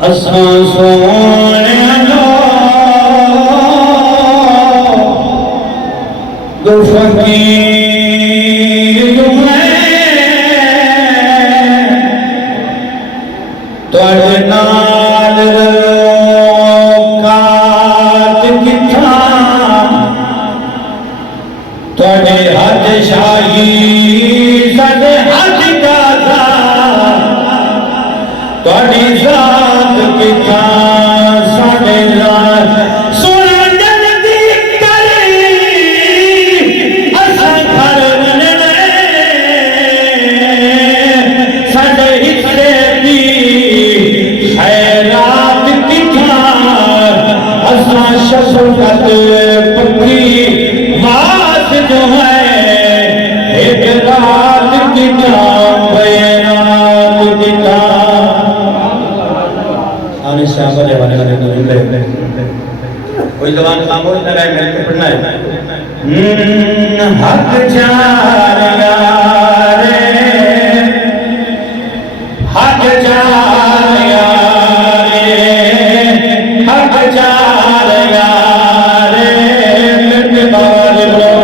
اساں سونے دو فقیر تواڈے نال کات کتھاں تواڈے حد شاہی ساڈے حد کاتا تواڈی ذات کتھاں ساڈے نال سونا جلدی کری اساں گھر ونجنے ساڈے حصے دی خیرات کتھاں اساں شفقت پکی وات جو ہے ایک رات کتھاں بیرات کتھاں آنے شاہ بلے والے والے دلے کوئی زبان خاموش نہ رہے میرے کو پڑھنا ہے حق جار یارے حق جار یارے حق جار یارے میرے بار بلو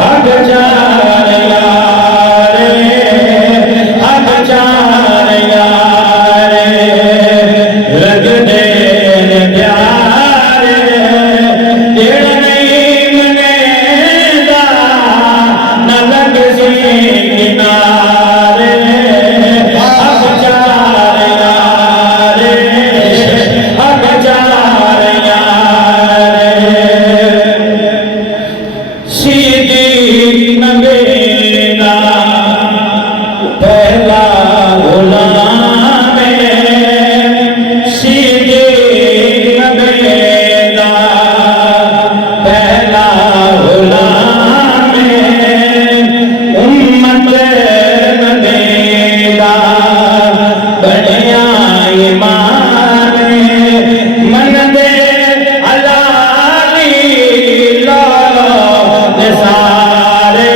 حق جار یارے حق جار یارے لگ دین پیارے جڑ نہیں منیدا نہ لگ سی کنارے حق جار یارے حق جار یارے صدیق نبی دا پہلا غلام صدیق نبی دا پہلا غلام امت نبی دا بڑیا ایمان من دے علالی لالو نثارے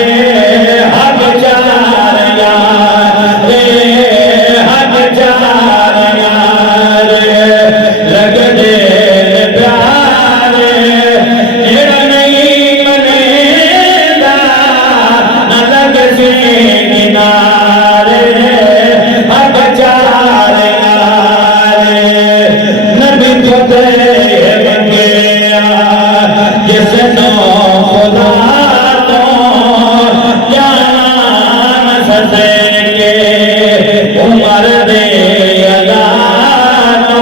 حق جار یارے حق جار یارے لگ دے پیارے جڑ نہیں منیدا نہ لگ سی کنارے حق جار یارے نبی تو دے منگیا جس نو خدا تو جان سدے کے عمر دے ادا تو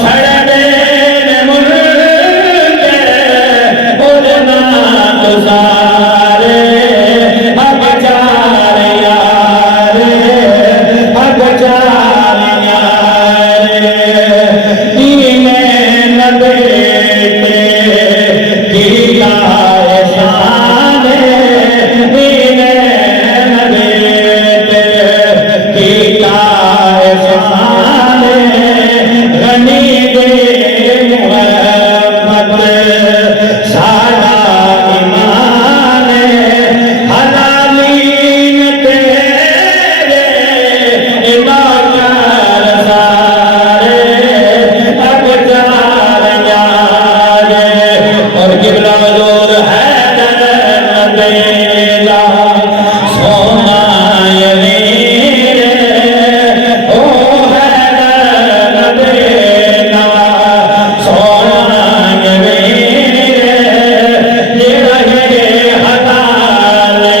سڑ دے ملک اڑنا گزارے حق جار یارے حق جار یارے دین نبی کی احسان دین نبی کی احسان غنی دے محمد ساڈا ایمان حلالین تیرے نوکر سارے حق جار یارے اور قبلہ حضور حیدر نبیلا سونا یمین او حیدر نبیلا سونا یمین جڑا ہے حلالے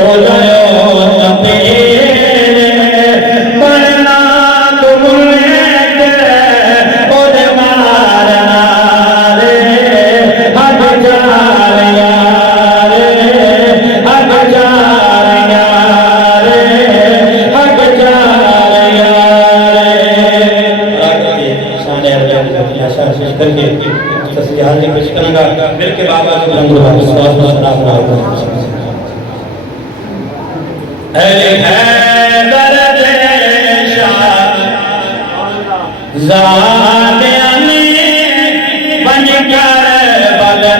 او دیو تپیرے بڑنا تو ملک او دے مارنا رے حق جار یارے حق جار یارے حق جار یارے سانے کر کے تصویر حاضر پیش کروں گا پھر کے بابا جو بلند ہوا سواس و سلام علیکم اے حیدر دے شاہ زادیاں بن کر بل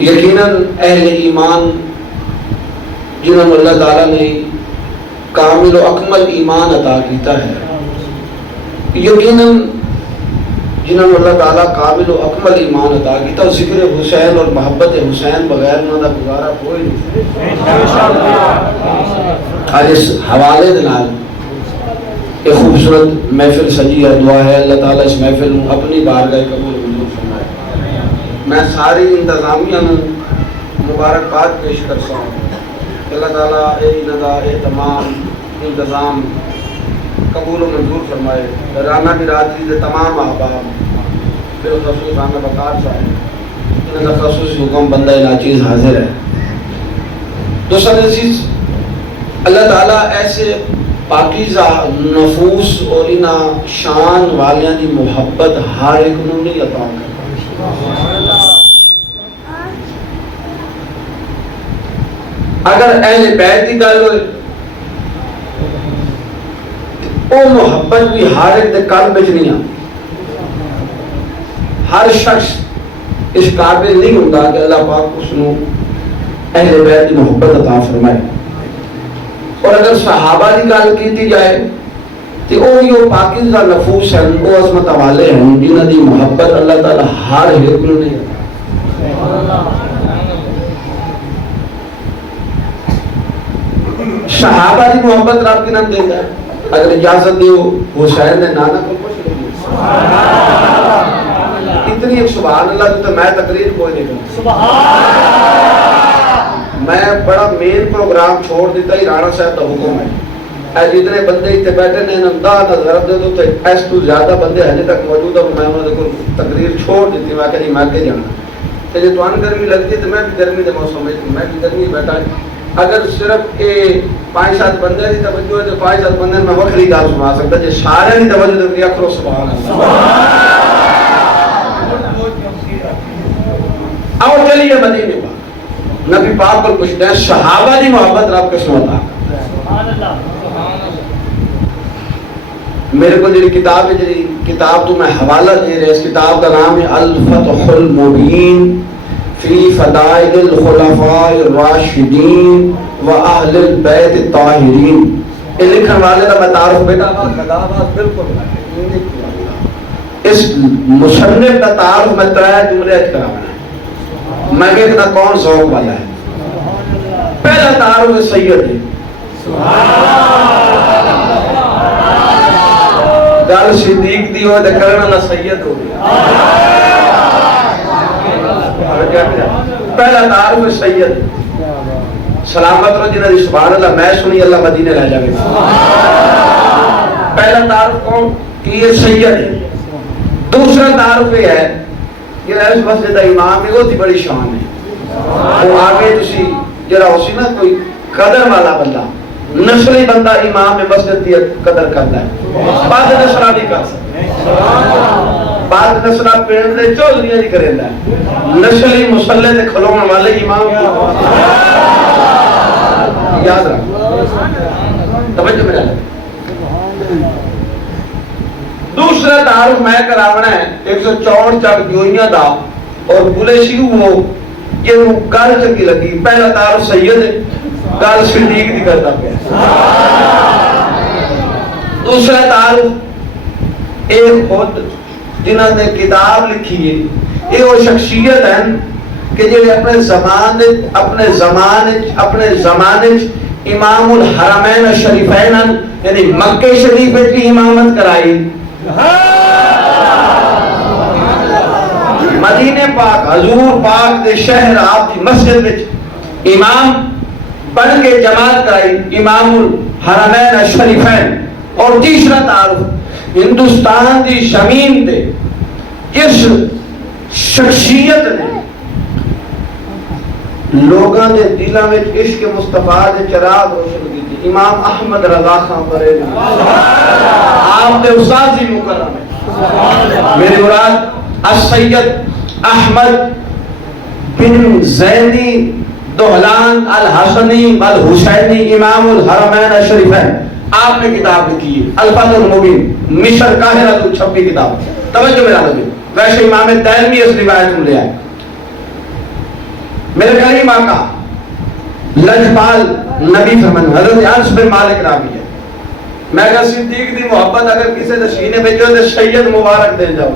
یقیناً اہل ایمان جنہوں نے اللہ تعالیٰ نے کامل و اکمل ایمان عطا کیتا ہے، یقیناً جنہوں نے اللہ تعالیٰ کامل و اکمل ایمان عطا کیتا، ذکر حسین اور محبت حسین بغیر انہوں کا گزارا کوئی نہیں۔ آج اس حوالے دے نال ایک خوبصورت محفل سجی ہے، دعا ہے اللہ تعالیٰ اس محفل کو اپنی بارگاہ قبول منظور فرمائے۔ میں ساری انتظامیہ میں مبارکباد پیش کرتا ہوں، اللہ تعالیٰ یہ تمام انتظام قبول و منظور فرمائے۔ رانا برادری کے تمام احباب، بالخصوص رانا بکار صاحب، ان کا خصوصی حکم بندہ ناچیز حاضر ہے۔ دوستان عزیز، اللہ تعالیٰ ایسے پاکیزہ نفوس اور ان شان والیاں دی محبت ہر ایک نوں نہیں عطا کرتا۔ اگر اہل بیت کی گل ہوئے وہ محبت بھی ہر ایک دے قلب وچ نہیں آتی۔ ہر شخص اس قابل نہیں ہوتا کہ اللہ پاک اس نو اہل بیت کی محبت عطا فرمائے۔ اور اگر صحابہ کی گل کی جائے تو وہ پاکیزہ نفوس ہیں، وہ عظمت والے ہیں جنہاں دی محبت اللہ تعالی ہر ایک نو نہیں عطا۔ صحابہ کی محبت رب کی نام دیتا ہے۔ اگر اجازت دیو حسین نے نانا کو پوچھ لیں، اتنی ایک سبحان اللہ تو میں تقریر کوئی نہیں کرتا۔ میں بڑا مین پروگرام چھوڑ دیتا ہی رانا صاحب کا حکم ہے۔ اے جتنے بندے اتنے بیٹھے نے انداز نظر دے دو تو اس تو زیادہ بندے ہجے تک موجود ہیں، میں انہوں نے تقریر چھوڑ دیتی، میں کہیں میں کے جانا تے جے توان گرمی لگتی تو میں بھی گرمی دے موسم میں بھی گرمی بیٹھا۔ اگر صرف یہ 5-7 بندے کی توجہ ہے تو 5-7 بندے میں وکری گل سنا سکتا، جی سارے کی توجہ تو کیا کرو سبحان اللہ۔ آؤ چلیے مدینے پاک، نبی پاک کو پوچھتے ہیں صحابہ کی محبت رب کس نے عطا کرتا ہے؟ میرے کو جی کتاب ہے، جی کتاب تو میں حوالہ دے رہے، اس کتاب کا نام ہے الفتح المبین فی فضائل الخلفاء الراشدین و اہل البیت الطاہرین۔ یہ لکھن والے کا میں تعارف بیٹا بالکل اس مصنف کا تعارف میں 3 جملے کرانا ہے، میں کہتا کون ذوق والا ہے۔ پہلا تعارف سید ہے، گل صدیق دی ہو تو کرن والا سید ہو گیا۔ پہلا تعارف سید، سلامت رو جنہاں دی سبحان اللہ میں سنی اللہ مدینے لے جائے۔ پہلا تعارف کون کہ یہ سید ہے۔ دوسرا تعارف یہ ہے کہ اس مسجد کا امام ہے، وہ تھی بڑی شان ہے، وہ آگے تسی جرا ہو سی نا کوئی قدر والا بندہ، نسلی بندہ امام مسجد کی قدر کرتا ہے، بعد نسلہ بھی کر سکتا، بعد نسلہ پینڈ دے چودھریاں جی کریں ہے، نسلی مسلح دے کھلون والے امام کو یاد رکھ توجہ میرا لے۔ دوسرا تعارف میں کراونا ہے 164 چڑھ جوئیاں دا اور بلے شیو ہو یہ گل چنگی لگی۔ پہلا تعارف سید ہے، گل صدیق دی کرتا پیا۔ دوسرا تعارف ایک خود جنہاں نے کتاب لکھی ہے، یہ وہ شخصیت ہیں کہ جو اپنے زمانے امام الحرمین الشریفین یعنی مکہ شریف کی امامت کرائی، مدینے پاک حضور پاک دے شہر آپ کی مسجد وچ امام بن کے جماعت کرائی، امام الحرمین الشریفین۔ اور تیسرا تعارف ہندوستان دی زمین تے جس شخصیت نے لوگاں دے دلاں وچ عشق مصطفیٰ دے چراغ روشن کیتے، امام احمد رضا خان بریلوی آپ دے استاد ہی مکرم ہے۔ میری مراد السید احمد بن زیدی دہلان الحسنی الحسینی امام الحرمین الشریفین، آپ نے کتاب لکھی ہے الفتح المبین، مصر قاہرہ 26 کتاب۔ توجہ میرا لگے، ویسے امام دہلوی اس روایت میں لے آئے میرے کریم آقا لجپال نبی فرمان حضرت انس بن مالک راوی ہے، میں کہا صدیق دی محبت اگر کسی دے سینے پہ جو تے سید مبارک دے جاؤ،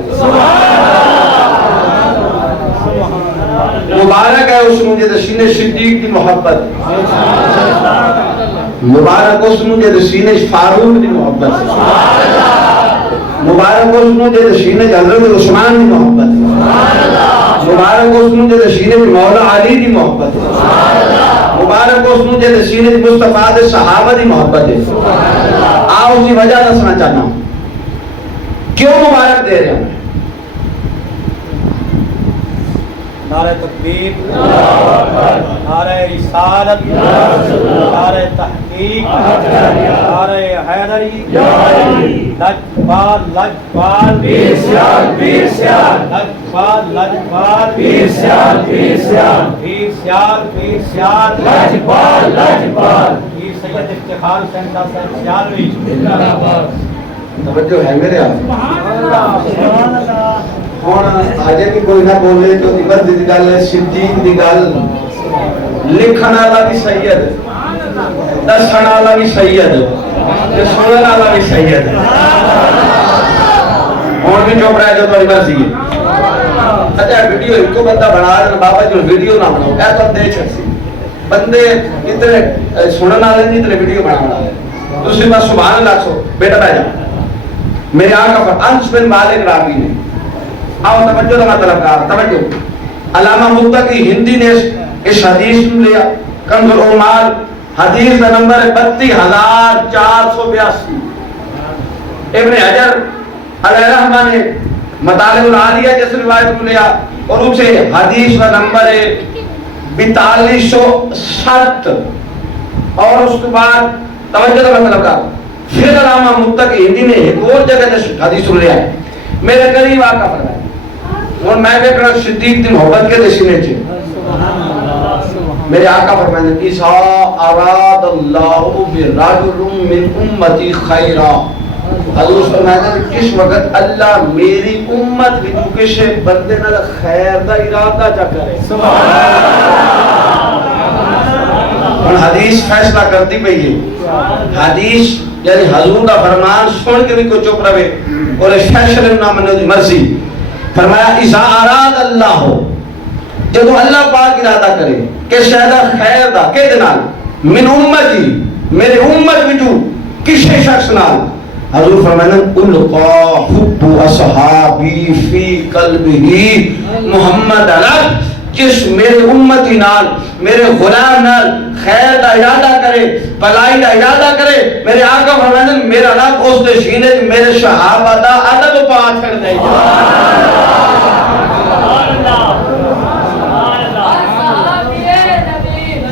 مبارک ہے اس مجھے دے سینے صدیق دی محبت، مبارک اس مجھے دے سینے فاروق دی محبت، مبارک اس مجھے دے سینے حضرت عثمان دی محبت، مبارک اس مجھے دے سینے مولا علی دی محبت، مبارک اس مجھے دے سینے مصطفیٰ دے صحابہ دی محبت ہے۔ آؤ اسی وجہ دسنا چاہنا ہوں کیوں مبارک دے رہے ہیں۔ نعرہ تکبیر، نعرہ رسالت، نعرہ تحقیق، نعرہ حیدری، لجپال لجپال پیر سیال پیر سیال، لجپال لجپال پیر سیال پیر سیال، پیر سیال پیر سیال، لجپال لجپال، پیر سید افتخار حسین شاہ صاحب سیالوی۔ توجہ ہے میرے آپ سبحان اللہ۔ ہوں آجے بھی کوئی نہ بولے جو عبرت دی گل ہے، صدیق دی گل لکھن والا بھی سید، دسن والا بھی سید، سنن والا بھی سید، ہوں بھی چپ رہے جو تھوڑی مرضی ہے۔ اچھا ویڈیو ایک کو بندہ بنا رہا بابا جو ویڈیو نہ بناؤ اے تو دے چک سی بندے اتنے سنن والے نہیں اتنے ویڈیو بنا والے دوسری بات سبحان اللہ سو بیٹا بہ جا میرے آقا پر انس بن مالک راوی نے آؤ توجہ کا مطلب کہا توجہ علامہ متقی ہندی نے اس حدیث کو لیا کنز العمال حدیث کا نمبر ہے 32482۔ ابن حجر علیہ رحمہ نے مطالب العالیہ جس روایت کو لیا اور اسے حدیث کا نمبر ہے 4260 اور اس کے بعد توجہ کا مطلب کہا پھر علامہ متقی ہندی نے ایک اور جگہ حدیث کو لیا میرے قریب آقا فرمائے اور میں دیکھ رہا صدیق دی محبت کے سینے چ میرے آقا فرمائے اذا اراد اللہ برجل من امتی خیرا، حضور فرماتے ہیں کس وقت اللہ میری امت بھی کسی بندے نال خیر دا ارادہ چا کرے اور حدیث فیصلہ کرتی پئی ہے، حدیث یعنی حضور کا فرمان سن کے بھی کوئی چپ رہے اور فیصلے نہ منو دی مرضی۔ فرمایا اذا اراد اللہ جب اللہ پاک ارادہ کرے کہ شہدہ خیر دا کہ دنال من امتی میرے امت وچوں کسی شخص نال حضور فرمایا القا حب اصحابی فی قلبہ محمد علیہ جس میرے امتی نال میرے غلام نال خیر دا ارادہ کرے بھلائی دا ارادہ کرے میرے آقا فرماتے ہیں میرا رب اس دے سینے میرے صحابہ دا ادب پا کر دے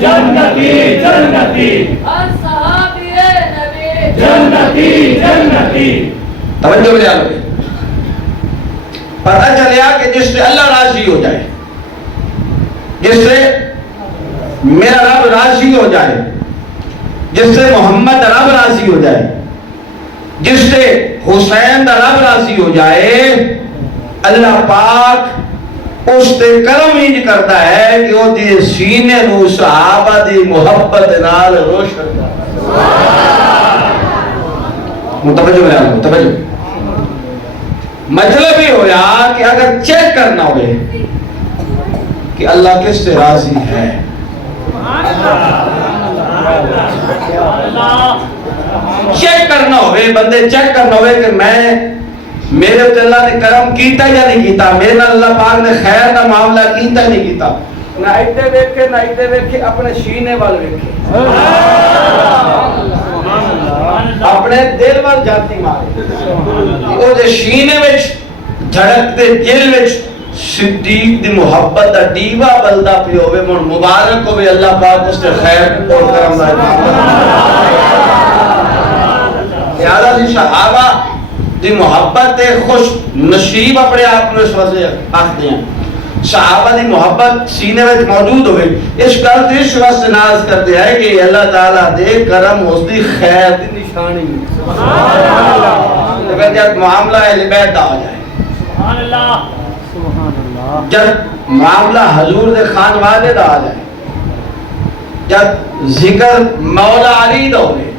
جنتی جنتی اصحابی نبی جنتی جنتی۔ توجہ ملے آلو پتہ چلیا کہ جس سے اللہ راضی ہو جائے، جس سے میرا رب راضی ہو جائے، جس سے محمد رب راضی ہو جائے، جس سے حسین دا رب راضی ہو جائے، اللہ پاک اس تے کرم انج کرتا ہے کہ وہ دی سینے نو صحابہ دی محبت نال روشن کرتا متوجہ میرے آلو توجہ مطلب ہی ہویا کہ اگر چیک کرنا ہوئے کہ اللہ کس سے راضی ہے، چیک کرنا ہوئے بندے چیک کرنا ہوئے کہ میں میرے تے اللہ نے کرم کیتا یا نہیں کیتا، میرے نال اللہ پاک نے خیر کا معاملہ کیتا یا نہیں کیتا، نہ ایڈے ویکھے نہ ایڈے ویکھے اپنے سینے وال ویکھے اپنے دل وال جاتی مارے او دے سینے وچ دھڑک دے دل وچ صدیق دی محبت دا ڈیوا بلدا پی ہوئے مبارک ہوئے اللہ پاک اس تے خیر اور کرم دا لہذا دی صحابہ دی محبت خوش نصیب اپنے آپ نے اس وجہ آختے ہیں صحابہ دی محبت سینے میں موجود ہوئے اس گل تے اس واسطے ناز کرتے ہیں کہ اللہ تعالیٰ دے کرم اس دی خیر دی نشانی سبحان اللہ جب معاملہ اہل بیت دا ہو جائے سبحان اللہ جب معاملہ حضور دے خان والے دا آ جائے، جب ذکر مولا علی دا ہوئے،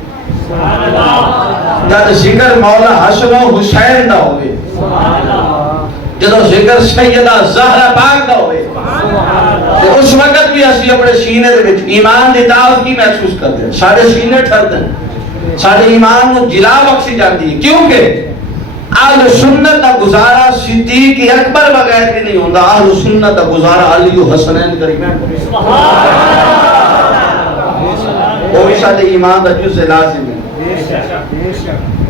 جب ذکر مولا حسن و حسین دا ہوئے، جب ذکر سیدہ زہرا پاک دا ہوئے، تو اس وقت بھی اسی اپنے سینے دے وچ ایمان دی دعوت کی محسوس کر دیں، سارے سینے ٹھر دیں، سارے ایمان کو جلا بخشی جاتی ہے، کیونکہ اہل سنت کا گزارا صدیق اکبر بغیر بھی نہیں ہوتا، اہل سنت کا گزارا علی و حسنین کریمین وہ بھی سارے ایمان کا جزء لازم ہے،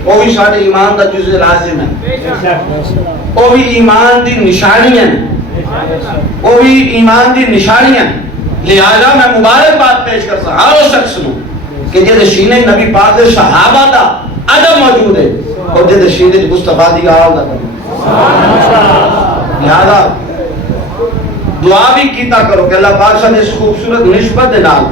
وہ بھی سارے ایمان کا جزء لازم ہے، وہ بھی ایمان دی نشانی ہے، وہ بھی ایمان دی نشانی ہے۔ لہذا میں مبارک بات پیش کر سکتا ہر اس شخص نو کہ جے سینے نبی پاک دے صحابہ دا ادب موجود ہے اور جے سینے مصطفیٰ دی آل دا لہذا دعا بھی کیتا کرو کہ اللہ پاک سے اس خوبصورت نسبت دے نال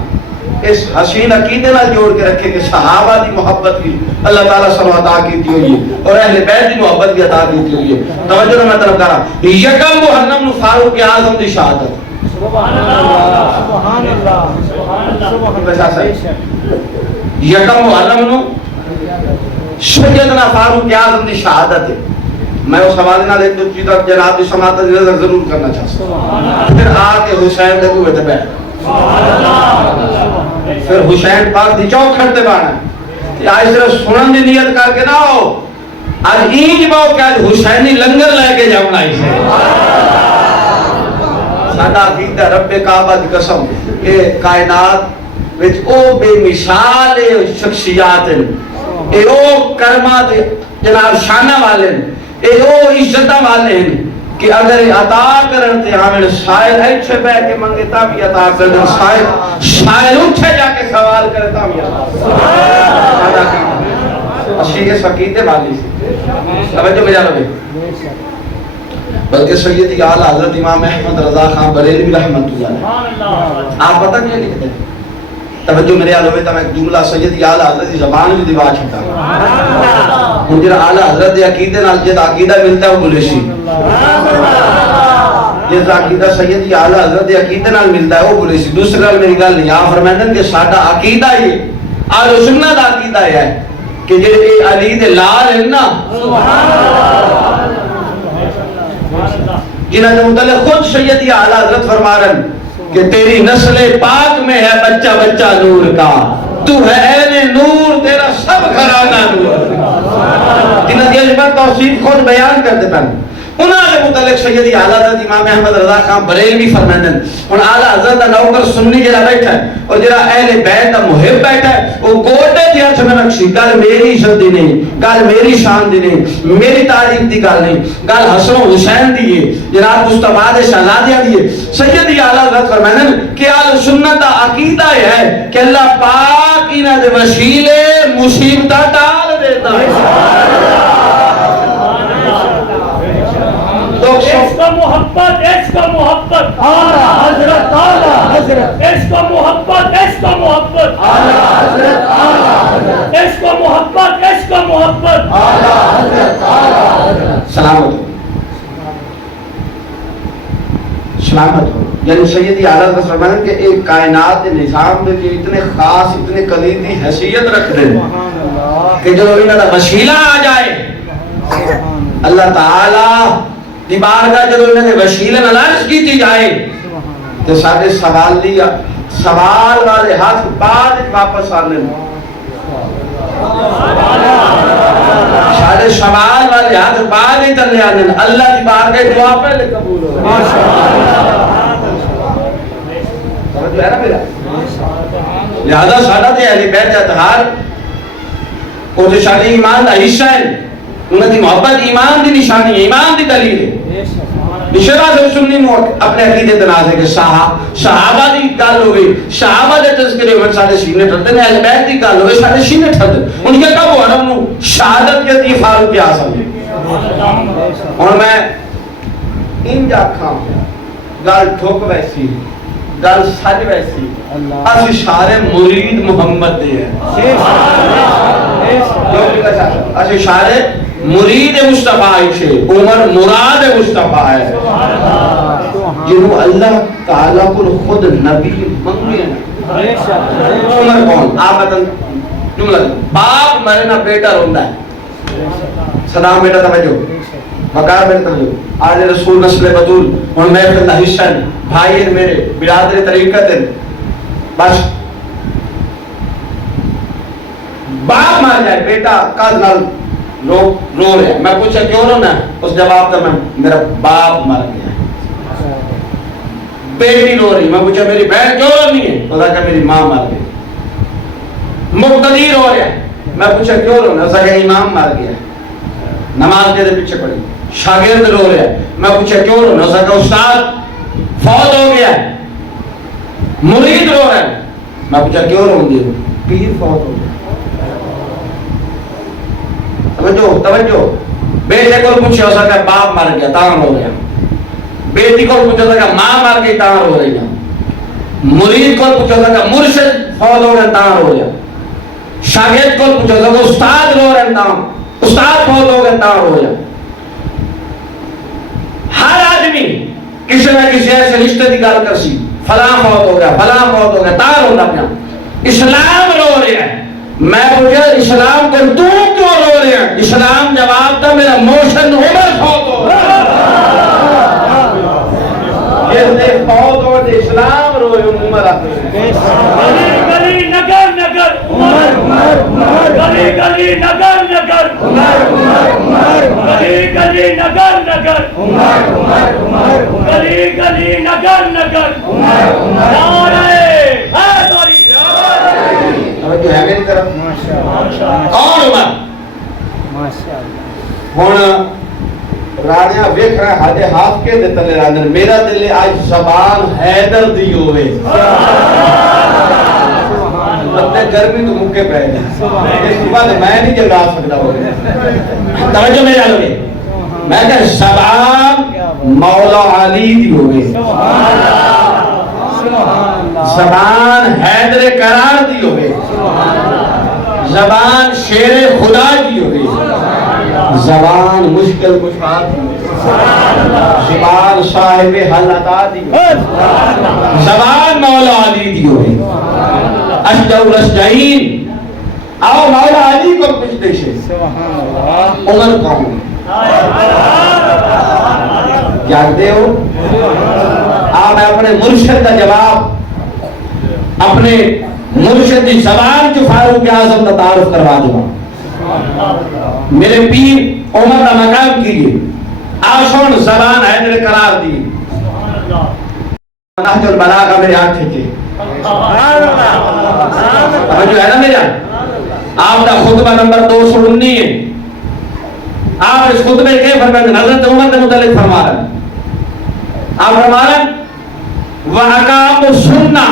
اس حسین عقیدے نال جوڑ کے رکھے کہ صحابہ دی محبت بھی اللہ تعالیٰ سب عطا کیتی ہوئی ہے اور اہل بیت دی محبت بھی عطا کیتی ہوئی ہے۔ توجہ نہ میں طرف کرا یکم محرم نو فاروق اعظم دی شہادت، سبحان اللہ سبحان اللہ سبحان اللہ، یکم محرم نو سیدنا فاروق اعظم دی شہادت ہے۔ میں اس حوالے نال ایک دو چیزاں جناب دی سماعت نظر ضرور کرنا چاہتا ہوں، پھر آ کے حسین دے کوئے تے بیٹھ، پھر حسین پاک دی چوک کھڑتے بانا ہے، آج صرف سنن دی نیت کر کے نہ ہو، آج اینج باؤ کہ آج حسینی لنگر لے کے جاؤں آئی سے سادہ عقیدہ رب کعبہ دی قسم کہ کائنات وچ او بے مثال شخصیات ہیں، اے او کرمات جناب شانہ والے ہیں، اے او عزتہ والے ہیں کہ اگر عطا کرتے ہمیں شاید ایچھے بے کے منگتا بھی عطا کرتے شاید اٹھے جا کے سوال کرتا بھی عطا کرتے اسی یہ سکیتے والی سے توجہ بجا لو بلکہ سیدی اعلیٰ حضرت امام احمد رضا خان بریلوی رحمت اللہ آپ پتہ کیا لکھتے ہیں؟ توجہ میرے آلوے تا میں ایک جملہ سیدی اعلیٰ حضرت کی زبان میں دیوا چھتا ہوں جنہا اعلیٰ حضرت عقیدے نال جد عقیدہ ملتا ہے وہ بولیشی جد عقیدہ سیدی اعلیٰ حضرت عقیدے نال ملتا ہے وہ بولیشی دوسرے نال میری گل نہیں آپ فرمائندن کہ ساڑھا عقیدہ یہ آل سنت عقیدہ یہ ہے کہ جد علی دے لال ہے نا جنہا جو متعلق خود سیدی اعلیٰ حضرت فرما رہے ہیں کہ تیری نسل پاک میں ہے بچہ بچہ نور کا، تو ہے اہل نور تیرا سب گھرانہ نور کا، جنہاں یہ عجبت توصیف خود بیان کرتے پہنے انہاں کے متعلق سیدی اعلیٰ حضرت امام احمد رضا خان بریلوی فرمائندن ان اعلیٰ حضرت نوکر سنی جرا بیٹھا ہے اور جرا اہل بیت کا محب بیٹھا ہے وہ گوٹے دیا چھنے رکھشی گل میری عزت دی نہیں، گل میری شان دی نہیں، میری تاریخ دی گل نہیں، گل حسن و حسین دیئے جناب مصطفیٰ دے شہزادیاں دیئے سیدی اعلیٰ حضرت فرمائندن کہ اہل سنت عقیدہ ہے کہ اللہ پاک انہ دے وسیلے مصیبتہ ڈال دیتا ہے۔ عشق محبت عشق محبت اعلیٰ حضرت اعلیٰ حضرت عشق محبت عشق محبت اعلیٰ حضرت اعلیٰ حضرت عشق محبت عشق محبت اعلیٰ حضرت اعلیٰ حضرت سلامت ہو سلامت ہو یعنی سیدی اعلیٰ حضرت فرمائیں کہ ایک کائنات نظام میں جو اتنے خاص اتنے قلیدی حیثیت رکھ دیں کہ جو انہوں نے وسیلہ آ جائے اللہ تعالیٰ دی بارگاہ جدو انہوں نے وسیلہ نلارش کی تھی جائے تو سارے سوال والے ہاتھ بعد واپس آنے سارے سوال والے ہاتھ بعد ہی چلے آنے اللہ دی بارگاہ دعا پہلے قبول ہو سمجھ ہے نا میرا لہذا سارا دے اہلی بیت اتحار اور جو سارے ایمان دا حصہ ہے انہوں نے محبت ایمان دی نشانی ہے ایمان دی دلیل ہے اشارہ سے سننی نو اپنے عقیدے تناز ہے کہ صحابہ دی گل ہو گئی صحابہ دے تذکرے ہوئے سارے سینے ٹھرتے ہیں اہل بیت دی گل ہو گئی سارے سینے ٹھرتے ان کے کب ہوا نا شہادت کے دی فاروق اعظم اور میں ان جا کھاں گل ٹھوک ویسی گل سج ویسی اسی سارے مرید محمد دے ہیں اسی سارے مرید مصطفیٰ ہے عمر مراد مصطفیٰ ہے جنہوں اللہ تعالیٰ کو خود نبی منگے ہیں. عمر کون؟ آپ بتن جملہ باپ مرے نہ بیٹا روندا ہے. سلام بیٹا توجہ وقار بیٹا توجہ. آج رسول نسل بطول اور محفل دا حصہ بھائی ہیں میرے برادر طریقت ہیں. بس باپ مار جائے بیٹا کا نال لوگ رو رہے ہیں. میں پوچھا کیوں رونا ہے؟ اس جواب تھا میں میرا باپ مر گیا. بیٹی رو رہی. میں پوچھا میری بہن کیوں رو رہی ہے؟ تو کہا میری ماں مر گئی. مقتدی رو رہا ہے. میں پوچھا کیوں رونا؟ اس کہا امام مر گیا. نماز کے پیچھے پڑی. شاگرد رو رہا ہے. میں پوچھا کیوں رونا؟ اس کہا استاد فوت ہو گیا ہے. مرید رو رہا ہے. میں پوچھا کیوں رو گی؟ پیر فوت ہو گیا. توجہ توجہ. بیٹے کو پوچھا اس کہا باپ مر گیا تاں رو رہا. بیٹی کو پوچھا تھا کہ ماں مار گئی تاں رو رہی ہے. مرید کو پوچھا تھا کہ مرشد فوت ہو گئے تاں رو رہا. شاگرد کو پوچھا تھا کہ استاد رو رہے تاں استاد فوت ہو گئے تاں رو رہا. ہر آدمی کسی نہ کسی ایسے رشتے کی گل کر سی فلاں فوت ہو گیا فلاں فوت ہو گیا تاں رو رہا. اسلام رو رہا ہے. میں پوچھا اسلام کو تو کیوں رو رہے ہیں؟ اسلام جواب تھا میرا موشن عمر فوت ہو گیا. فوت ہو گئے اسلام روئے عمر گلی گلی نگر نگر عمر عمر. گلی گلی نگر نگر عمر عمر. گلی گلی نگر نگر عمر عمر. گلی گلی نگر نگر عمر عمر. توجہ ہے میری طرف. کون عمر؟ ہن راڑیاں ویکھ رہا ہاڈے ہاتھ کے دے تلے راندن. میرا دل آج زبان حیدر دی ہوئے. بندے گرمی تو مکے پہ ہے. اس بعد میں نہیں جگا سکتا ہو. توجہ میرے آلوگے. میں کہ زبان مولا علی دی ہوئے. زبان حیدر قرار دی ہوئے. زبان شیر خدا دی ہوئے. زبان مشکل کشا دی. زبان صاحب حل عطا دی. زبان مولا علی دی ہوئے. اشجع الاشجعین. آؤ مولا علی کو پوچھتے سے عمر کون؟ جانتے ہو آپ اپنے مرشد کا جواب اپنے مرشد کی زبان جو فاروق اعظم کا تعارف کروا دوں. میرے پیر عمر کا مقام کیجیے. آسون زبان حیدر قرار دی. نہج البلاغہ میرے ہاتھ تھے. جو ہے نا میرا آپ کا خطبہ نمبر 219 ہے. آپ اس خطبے کے فرمائیں حضرت عمر کے متعلق فرما رہے ہیں. آپ فرما رہے ہیں وَأَقَامُ السُّنَّةَ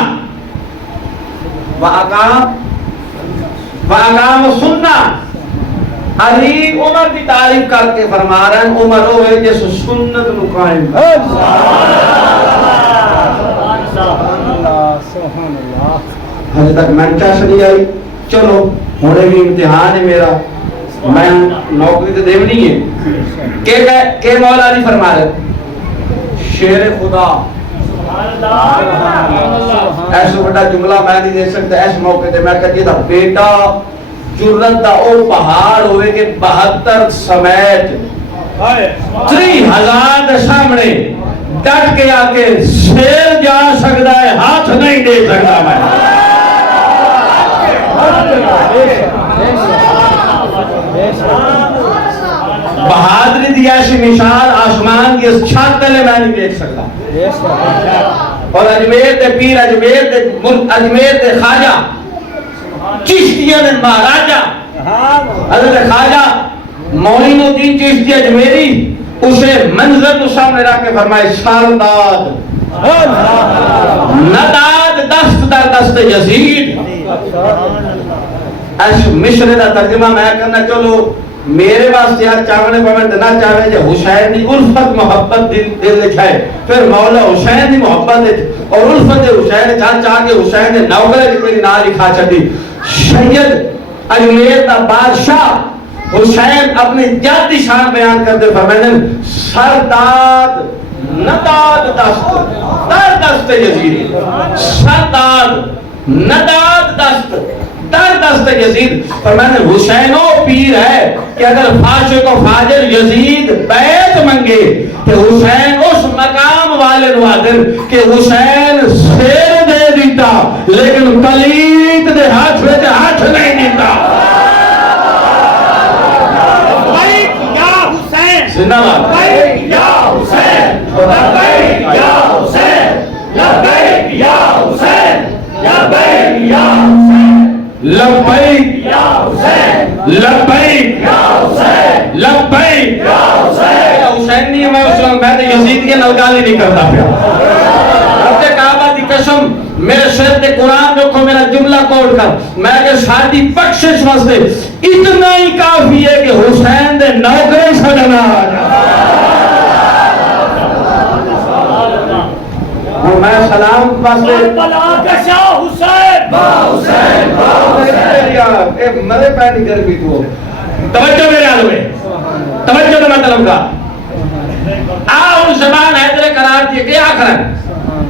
وَأَقَامُ السُّنَّةَ. علی عمر کی تعریف کر کے فرما رہے ہیں عمر ہوئے جس سنت نو قائم. حج تک میں چاش نہیں آئی. چلو ہونے بھی امتحان ہے میرا. میں نوکری تو دیونی ہے. کہ مولا علی فرما رہے شیر خدا. ایسا بڑا جملہ میں نہیں دے سکتا اس موقع تے. میں کہتی تھا بیٹا جرت دا او پہاڑ ہوئے کہ 72 سمیت 3000 دے سامنے ڈٹ کے آ کے شیر جا سکتا ہے ہاتھ نہیں دے سکتا. میں بہادری دی ایسی مثال آسمان کی اس چھت تلے میں نہیں دیکھ سکتا. اور اجمیر دے پیر اجمیر دے خواجہ چشتیاں دے مہاراجہ حضرت خواجہ معین الدین چشتی اجمیری اسے منظر تو سامنے رکھ کے فرمائے سالداد نداد دست در دست یزید. اس مشرے دا ترجمہ میں کرنا. چلو میرے واسطے یار چاہنے پویں نہ چاہے جو حسین دی الفت محبت دل لکھائے پھر مولا حسین دی محبت اور الفت حسین چاہ کے حسین نے نوکرے میری نا لکھا چھڈی. سید اجمیر دا بادشاہ حسین اپنی جاتی شان بیان کرتے فرمائے سرداد نداد دست در دست یزید، سرداد نداد دست در دست یزید. فرمایا حسین و پیر ہے کہ اگر فاسق و فاجر یزید بیعت منگے کہ حسین اس مقام والے نوادر کہ حسین سیر دے دیتا لیکن پلیت دے ہاتھ میں ہاتھ نہیں دیتا. زندہ باد. لبیک یا حسین، لبیک یا حسین، لبیک یا حسین، لبیک یا حسین، لبیک یا حسین، لبیک یا حسین، لبیک. یا حسین. حسین نہیں میں اس وقت میں یزید کے نلگالی نہیں کرتا پیا. رب کعبہ دی قسم میرے سر تے قرآن رکھو میرا جملہ کوڈ کر میں کہ شادی بخشش واسطے اتنا ہی کافی ہے کہ حسین دے نوکرے سجنا آ جائے. اور میں سلام واسطے کربلا کا شاہ حسین، با حسین، با حسین. اے مرے پہنی گرمی تو توجہ میرے آلو میں توجہ تو میں طلب کا آؤ زمان حیدر قرار دیے کہ آخر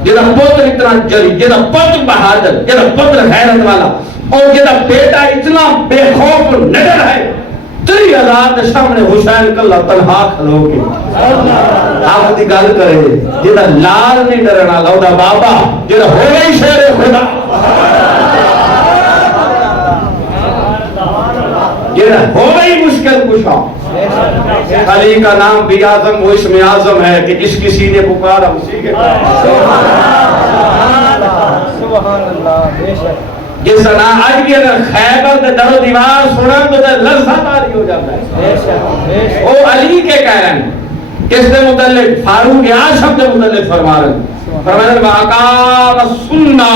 جیدہ پتر اتنا جری، جیدہ پتر بہادر، جیدہ پتر خیرت والا اور جیدہ بیٹا اتنا بے خوف نگر ہے 30,000 دے سامنے حسین کلہ تنہا کھلو کے آپ دی گل کرے جیدہ لال نہیں ڈرنا لودا بابا جیدہ ہو گئی شیر خدا جیدہ ہو گئی مشکل کشا. علی کا نام بھی اعظم وہ اسم اعظم ہے کہ جس کسی نے پکارا اسی کے جس نام آج بھی اگر خیبر دے در و دیوار سنا تو لذت آری ہو جاتا ہے. وہ علی کے کہہ رہے ہیں کس دے متعلق فاروق اعظم دے متعلق فرما رہے ہیں فرمانے میں اقام السنہ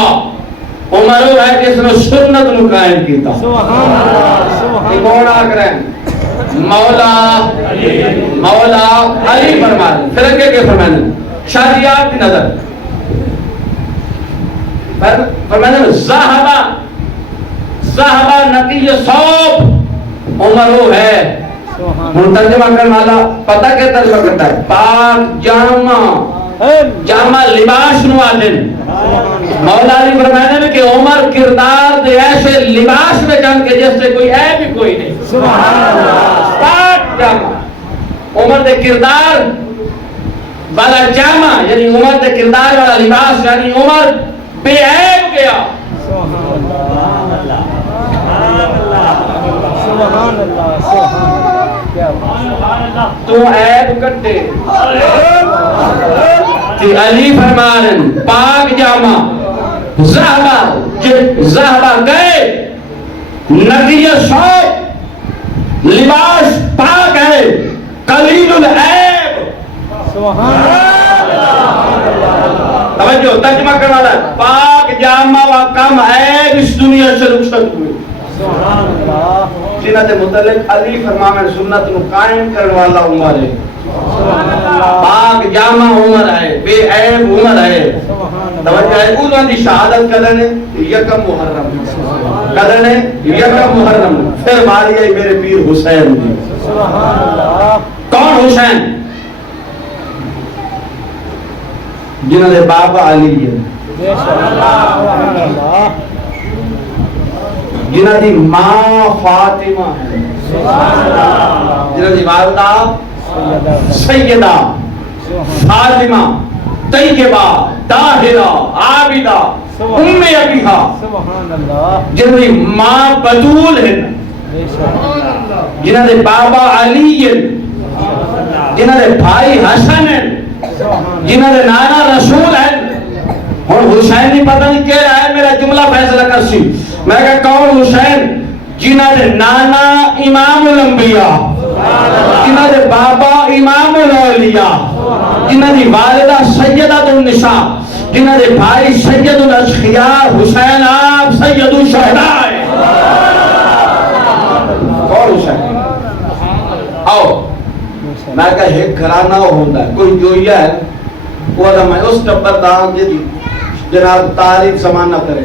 عمر ہے جس نے سنت نو قائم کیتا. یہ کون آ رہے ہیں مولا مولا علی فرمان پھر اگے کے فرمان شادیات کی نظر فرمان زہبہ نقی صوب عمر وہ ہے ترجمہ کرنے والا پتہ کیا ترجمہ کرتا ہے پاک جامع لباس نوازن. مولا علی فرمانے میں کہ عمر کردار دے ایسے لباس میں جان کے جس سے کوئی عیب ہی کوئی نہیں. پاک جامع عمر دے کردار والا جامع یعنی عمر دے کردار والا لباس یعنی عمر بے عیب گیا. تو عیب کٹے کہ علی فرمانن پاک جامع زہبہ گئے نقی صوب لباس پاک ہے قلیل العیب. توجہ ترجمہ کرنے والا ہے پاک جامع و کم عیب اس دنیا سے رخصت ہوئے. جنہ کے متعلق علی فرمانے سنت نو قائم کرنے والا عمر ہے. پاک جامع عمر ہے بے عیب عمر ہے. توجہ ہے انہوں نے شہادت کرنے یکم محرم کرنے یکم محرم پھر ماری ہے میرے پیر حسین جی. کون حسین جنہوں نے بابا علی ہے جنہوں دی ماں فاطمہ ہے جنہوں دی والدہ سیدہ فاطمہ طیبہ طاہرہ عابدہ ام ابیہا جنہوں دی ماں بطول ہے جنہوں دے بابا علی ہے جنہوں دے بھائی حسن ہے جنہوں دے نانا رسول ہے. اور حسین نہیں پتہ نہیں کہہ رہا ہے میرا جملہ فیصلہ کر سی میں کہا کون حسین جنہوں دے نانا امام الانبیاء جنہوں دے بابا امام الاولیاء جنہوں دی والدہ سیدہ النساء جنہوں دے بھائی سید الاشخیار حسین آپ سید الشہداء. کون حسین آؤ میں کہا ایک گھرانہ ہوتا ہے کوئی جویا ہے وہ ادا میں اس ٹبر دان جی جناب تاریخ زمانہ کرے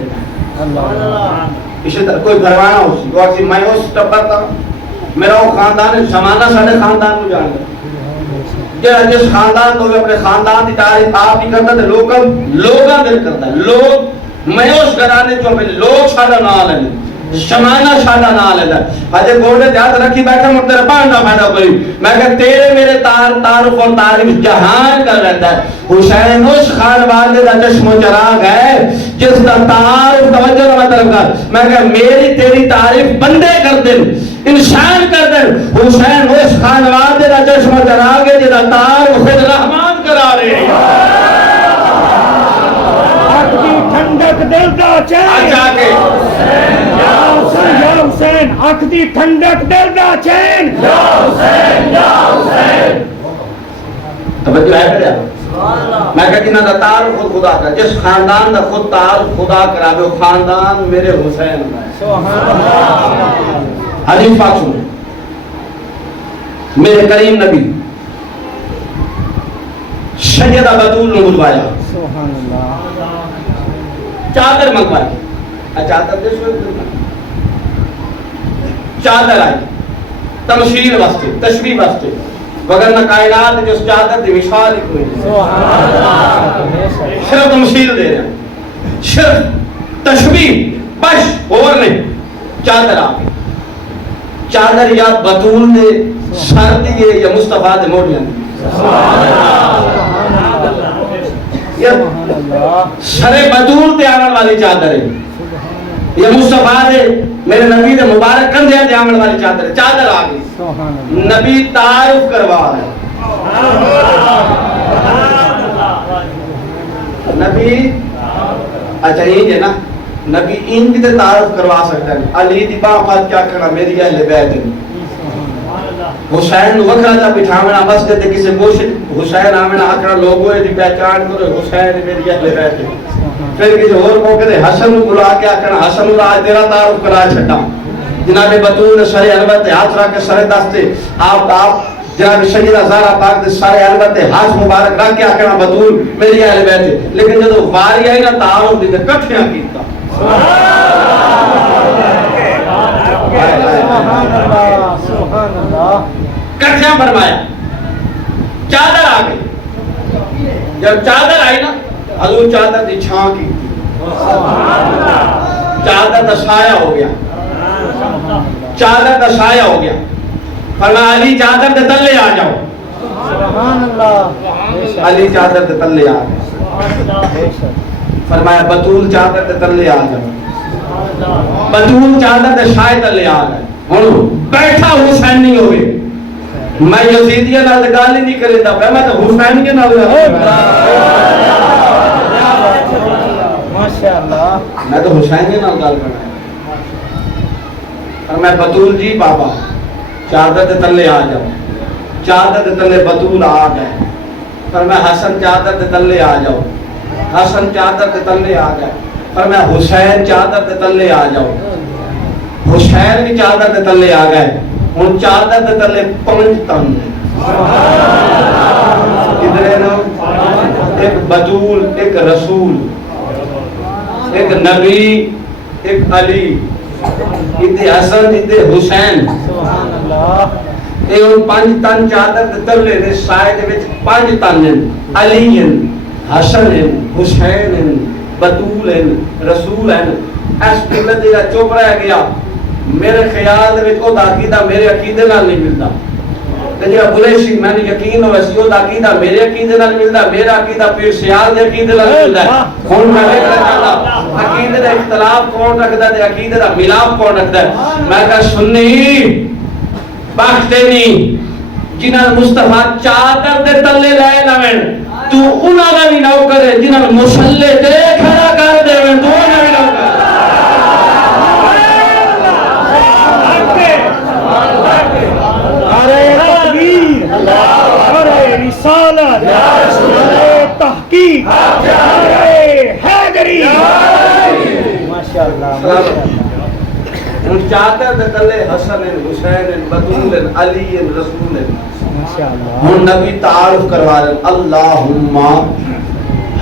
اسی طرح کوئی گھرانہ ہو سی اور میں اس ٹبر دان میرا وہ خاندان ہے زمانہ ساڑھے خاندان کو جان گئے جس خاندان کو اپنے خاندان کی تعریف آپ ہی کرتا ہے لوگاں دل کرتا ہے لوگ میں اس گھرانے جو پہ لوگ ساڈا نام لینے شمانہ ساڈا نام لینا ہجے گوڑے ہاتھ رکھی بیٹھا مر تیرا پڑھنا فائدہ کوئی میں کہ تیرے میرے تعارف اور تعریف جہان کر رہتا ہے حسین اس خانوادے کا چشم و چراغ ہے جس کا تعارف توجہ نہ طرف کر میں کہ میری تیری تعریف بندے کر دیں انسان کر دیں حسین اس خانوادے کا چشم و چراغ ہے جس کا تعارف خود رحمان کرا رہے ہیں ٹھنڈک دل دا چین اچھا کے یا حسین اکھ دی ٹھنڈک دل دا چین یا حسین یا حسین توجہ ہے میرے میں کہتی نا دا تعارف خود خدا کا جس خاندان دا خود تعارف خدا کرا وہ خاندان میرے حسین سبحان اللہ حدیث پاک سنو میرے کریم نبی سیدہ بطول نے بلوایا سبحان اللہ چادر منگوائی چادر دے سوئے چادر آئی تمثیل واسطے تشبیہ واسطے وگرنہ کائنات جس چادر دی مثال ایک ہوئی صرف تمثیل دے رہے ہیں صرف تشبیہ بس اور نہیں چادر آ گئی چادر یا بطول دے سر دیے یا مصطفیٰ دے موڑیاں سرے بطول تے آمن والی چادر ہے یہ مصطفیٰ دے میرے نبی دے مبارک کندھے تے آمن والی چادر ہے چادر آ گئی نبی تعارف کروا رہا ہے نبی اچھا یہ ہے نا نبی ان بھی تے تعارف کروا سکتا ہے علی دی باقات کیا کرنا میری اہل بیت ہے حسین وکھرا جا بٹھاونا مسجد تے کسی کوشش حسین آمنا آکڑا لوگوں دی پہچان کرو حسین میری اہل بیت ہے پھر کسی اور موقع دے حسن نو بلا کے آکڑا حسن نو آج تیرا تعارف کرا چھٹا جناب بطول نے سر انور تے ہاتھ رکھ کے سر دستے آپ جناب سیدہ زہرا پاک دے سر انور تے ہاتھ مبارک رکھ کے آکڑا بطول میری اہل بیت ہے لیکن جدو واری آئی نا تعارف دی تے کٹھیاں کیتا کٹھیاں فرمایا چادر آ گئی جب چادر آئی نا حضور چادر دی چھاں کی چادر دا سایہ ہو گیا چادر دا سایہ ہو گیا فرمایا علی چادر دے تلے آ جاؤ سبحان اللہ علی چادر دے تلے آ گئے فرمایا بطول چادر دے تلے آ جاؤ بطول چادر دے سایہ تلے آ گئے ہوں بیٹھا حسین نہیں ہوئے میں یزیدیہ نال گل ہی نہیں کرتا پیا میں تو حسین کے نال ماشاءاللہ میں تو حسین کے نال گل کرنا اور میں بطول جی بابا چادر دے تلے آ جاؤ چادر دے تلے بطول آ گئے پر میں حسن چادر دے تلے آ جاؤ حسن چادر دے تلے آ گئے پر میں حسین چادر دے تلے آ جاؤ حسین بھی چادر دے تلے آ گئے ہوں چادر دے تلے 5 تن ادھر نا ایک بطول ایک رسول ایک نبی ایک علی ادھے حسن ادھے حسین سبحان اللہ اے ان 5 تن چادر دے تلے نے سائے دے وچ 5 تن ہیں علی ہیں حسن ہیں حسین ہیں بطول ہیں رسول ہیں اس قلت دے چپ رہ گیا میرے خیال دے وچ او عقیدہ میرے عقیدے نال نہیں ملدا تے جڑا بلیشی میں یقین ہوے سی او عقیدہ میرے عقیدے نال ملدا میرا عقیدہ پیر سیال دے عقیدے نال ملدا ہن میں ویکھنا چاہتا عقیدے دا اختلاف کون رکھدا تے عقیدے دا ملاپ کون رکھدا ہے میں کہا سنی بخشتے نہیں جنہاں مصطفیٰ چادر دے تلے لے لویں تو انہاں دا بھی نوکر ہے جنہاں مصلی تے کھڑا کر دیویں تو انہاں بھی نوکر رسالت تحقیق حیدری ماشاءاللہ چادر دے تلے حسن حسین بطول علی رسول ماشاءاللہ ہن نبی تعارف کروا رہے اللہم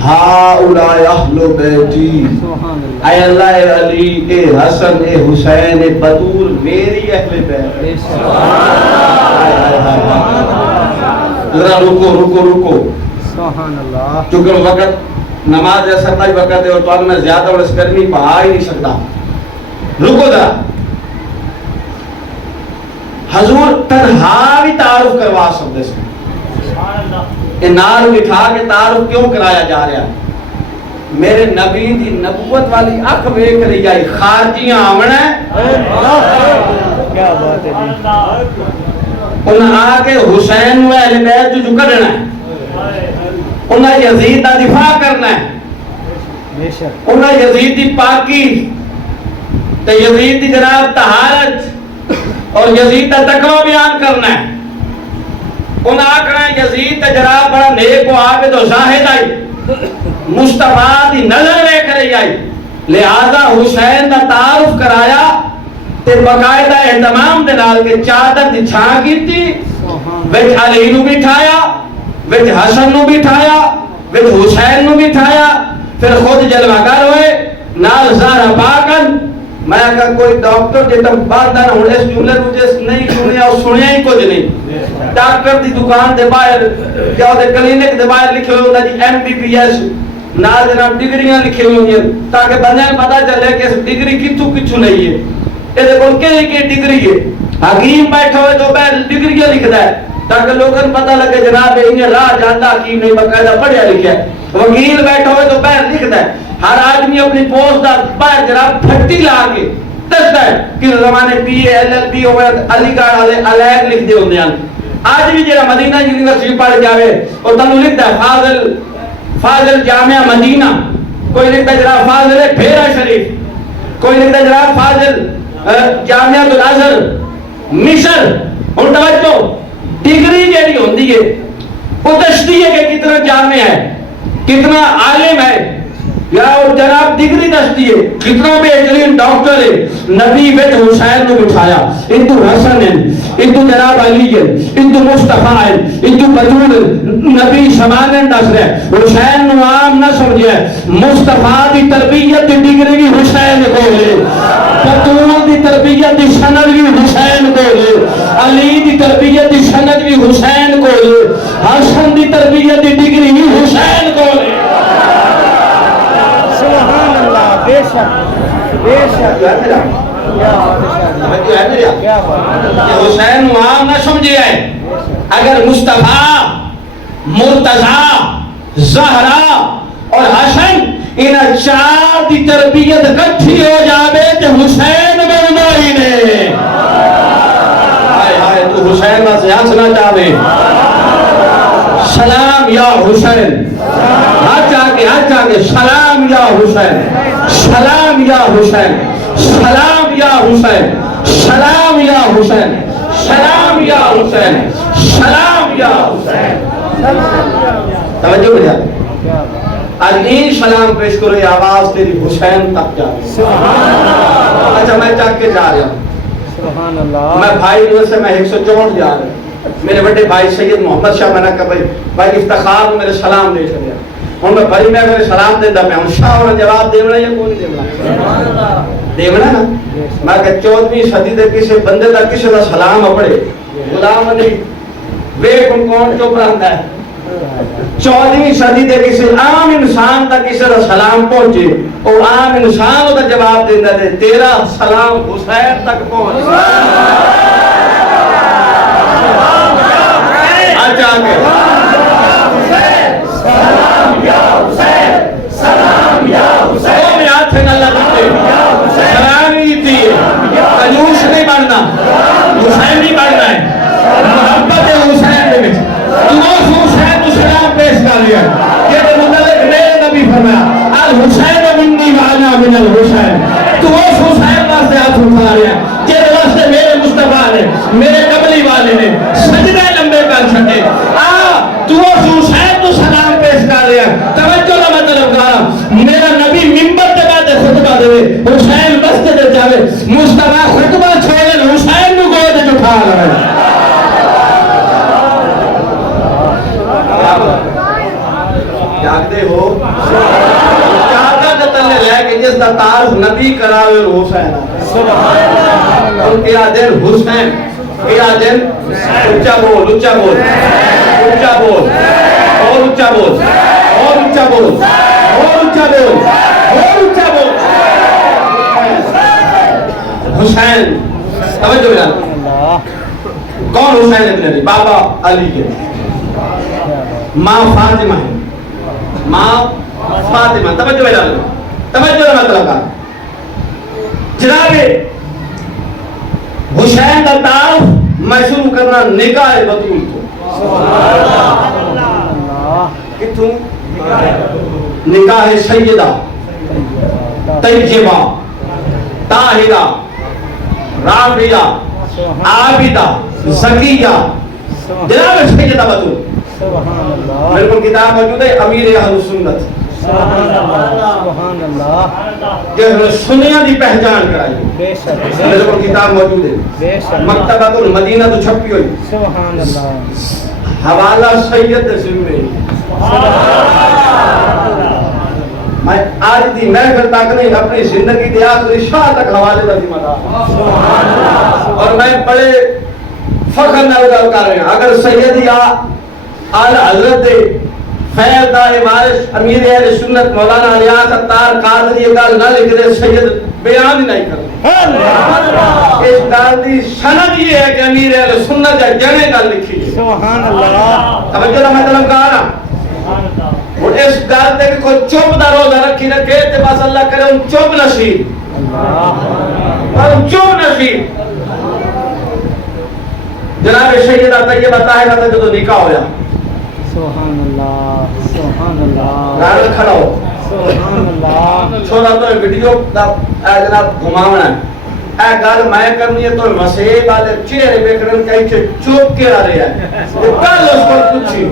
ہاؤلاء اہل بیتی اے اللہ اے علی اے حسن اے حسین اے بطول میری اہل بیت ذرا رکو رکو رکو سبحان اللہ. چونکہ وقت نماز اثر کا وقت ہے اور تو میں زیادہ ورس کرنی پا ہی نہیں سکتا. رکو ذرا. حضور تنہا بھی تعارف کروا سکتے سے نال بٹھا کے تعارف کیوں کرایا جا رہا ہے؟ میرے نبی دی نبوت والی اکھ ویکھ رہی ہے خارجیاں آونا ہے. کیا بات ہے جی. انہاں آ کے حسین و اہل بیت جو کرنا ہے, انہاں یزید دا دفاع کرنا ہے, بے شک. انہاں یزید دی پاکی تے یزید دی جناب طہارت اور یزید دا تقوی بیان کرنا ہے. انہاں آکھنا ہے یزید تے جناب بڑا نیک و عابد و زاہد آئی, مصطفیٰ دی نظر ویکھ رہی آئی, لہذا حسین دا تعارف کرایا تے باقاعدہ اہتمام دے نال کے چادر دی چھاں کیتی, وچ علی نو بٹھایا, وچ حسن نو بٹھایا, وچ حسین نو بٹھایا, پھر خود جلوہ گر ہوئے نال زہرا پاکن. میں کہا کوئی ڈاکٹر جیتا بات نہ ہوں اس جملے نو جس نہیں سنیا اور سنیا ہی کچھ نہیں. ڈاکٹر دی دکان دے باہر یا دے کلینک دے باہر لکھے ہوئے ہوندہ جی MBBS نال جناب ڈگریاں لکھے ہوئے ہیں تاکہ بندے پتہ چلے کہ اس ڈگری کتھوں لئی ہے. یہ دیکھو کہ ڈگری ہے. حکیم بیٹھا ہوئے تو باہر ڈگریاں لکھدا ہے تاکہ لوگوں کو پتہ لگے جناب انہیں راہ جانتا حکیم نہیں باقاعدہ پڑھیا لکھا ہے. وکیل بیٹھا ہوئے تو باہر لکھدا ہے. ہر آدمی اپنی پوسٹ دا باہر جناب پھٹی لا کے دستا ہے کہ زمانے PA LLB ہوئے علی گڑھ والے الگ لکھ دے ہوندے ہیں. آج بھی جڑا مدینہ یونیورسٹی پڑھ جاوے اور تانوں لکھدا ہے فاضل جامعہ مدینہ, کوئی لکھتا ہے جناب فاضل بھیرا شریف, کوئی لکھتا ہے جناب فاضل جامعہ الازہر مصر. اور توجہ ڈگری جیڑی ہوندی ہے وہ دستی ہے کہ کتنا جامع ہے, کتنا عالم ہے, یا اور جناب ڈگری دستی ہے کتنا بہترین ڈاکٹر ہے. نبی بیٹھ حسین کو بٹھایا, انتو حسن ہے, انتو جناب علی ہے, انتو مصطفیٰ ہے, انتو بطول. نبی شمانن دس رہے حسین نو عام نہ سمجھے, مصطفیٰ دی تربیت دی ڈگری بھی حسین کو لے, بطول دی تربیت دی سند بھی حسین کو لے, علی دی تربیت دی سند بھی حسین کو لے, حسن دی تربیت دی ڈگری بھی حسین کو لے. سبحان اللہ. بے شک بے شک. کیا بات. حسین عام نہ سمجھے ہے. اگر مصطفیٰ, مرتضی, زہرا اور حسن ان چار دی تربیت کٹھی ہو جاوے تو حسین بننا ہی نے. ہائے ہائے تو حسین میں سے ہنسنا چاہے. سلام یا حسین, ہاتھ آ کے سلام یا حسین, سلام یا حسین, سلام یا حسین, سلام یا حسین, سلام یا حسین, سلام یا حسین. توجہ بجا آج این سلام پیش کرو, یہ آواز تیری حسین تک جا رہی. اچھا میں چاک کے جا رہا ہوں. سبحان اللہ. میں بھائی جو سے میں 164 جا رہا ہوں. میرے بڑے بھائی سید محمد شاہ میں نے کہا بھائی افتخار کو میرے سلام دے چلے. ہوں میں بھائی میں میرے سلام دیتا میں ہوں شاہ ہونا جواب دیونا یا کوئی نہیں دیونا دیونا نا. میں کہ 14ویں صدی دے کسی بندے دا کسی دا سلام اپڑے غلام نہیں ویک ان کون چپ رہتا ہے. 14ویں صدی دے کسی عام انسان دا کسی دا سلام پہنچے اور عام انسان دا جواب دیتا ہے تیرا سلام حسین تک پہنچ. آج آگے سلام یا حسین, سلام یا حسین. وہ میں آتھے اللہ دیتے سلام ہی دیتی ہے. کنجوس نہیں بننا, حسین نہیں بننا ہے. محبت حسین دے میں دوست حسین تو سلام پیش کر لیا. یہ تو مطلب میرے نبی فرمایا الحسین منی وانا من الحسین. تو اس حسین واسطے ہاتھ اٹھا رہا ہے جس واسطے میرے مصطفیٰ نے میرے قبلی والے نے سجدے لمبے کر چھٹے. تو اس حسین تو سلام پیش کر رہا ہے. توجہ نہ مطلب کارا میرا نبی منبر تے بعد خطبہ دے حسین مسجد دے جاوے مصطفیٰ خطبہ چھوڑے حسین نو گود وچ اٹھا رہا ہے. جاگتے ہو چادر دے تلے لے کے جس دا تعارف نبی کراوے حسین. سبحان اللہ. اور کیا دن حسین, کیا دن اچھا بول, اچھا بول, اونچا بول اور اونچا بول اور اونچا بول اور اونچا بول اور اونچا بول حسین توجہ ملا کون حسین ابن علی بابا علی کے ماں فاطمہ ہے ماں فاطمہ توجہ ملا توجہ مطلب کا جناب حسین کا تعارف میں شروع کرنا نکاح بطول کو کتوں نکاح سیدہ طیبہ طاہرہ رابعہ عابدہ زکیہ جناب سیدہ بطول میرے کو کتاب موجود ہے امیر اہل سنت جس سنیاں دی پہچان کرائی میرے کو کتاب موجود ہے مکتبۃ المدینہ تو چھپی ہوئی حوالہ سید ذمہ میں آج دی محفل تک نہیں اپنی زندگی کے آخری شاہ تک حوالے کا ذمہ دار اور میں بڑے فخر نال گل کر رہا ہوں اگر سیدی اعلی حضرت خیر دا وارث امیر اہل سنت مولانا الیاس اتار قادری یہ گل نہ لکھ دے سید بیان ہی نہیں کرتے اس گل دی سند یہ ہے کہ امیر اہل سنت جنے گل لکھی ہے سبحان اللہ توجہ دا مطلب کہا نا اور اس گل تے کوئی چپ دا روزہ رکھی رکھے تے بس اللہ کرے ان چپ نصیب ان چپ نصیب جناب سیدہ طیبہ طاہرہ کا جو نکاح ہویا سبحان اللہ سبحان اللہ نال کھڑا ہو سبحان اللہ چھوڑا تو ویڈیو دا جناب گھماونا ہے اے گل میں کرنی ہے تو مسیح والے چہرے دیکھنے کہیں کہ چوپ کے آ رہے ہیں گل اس کو پوچھی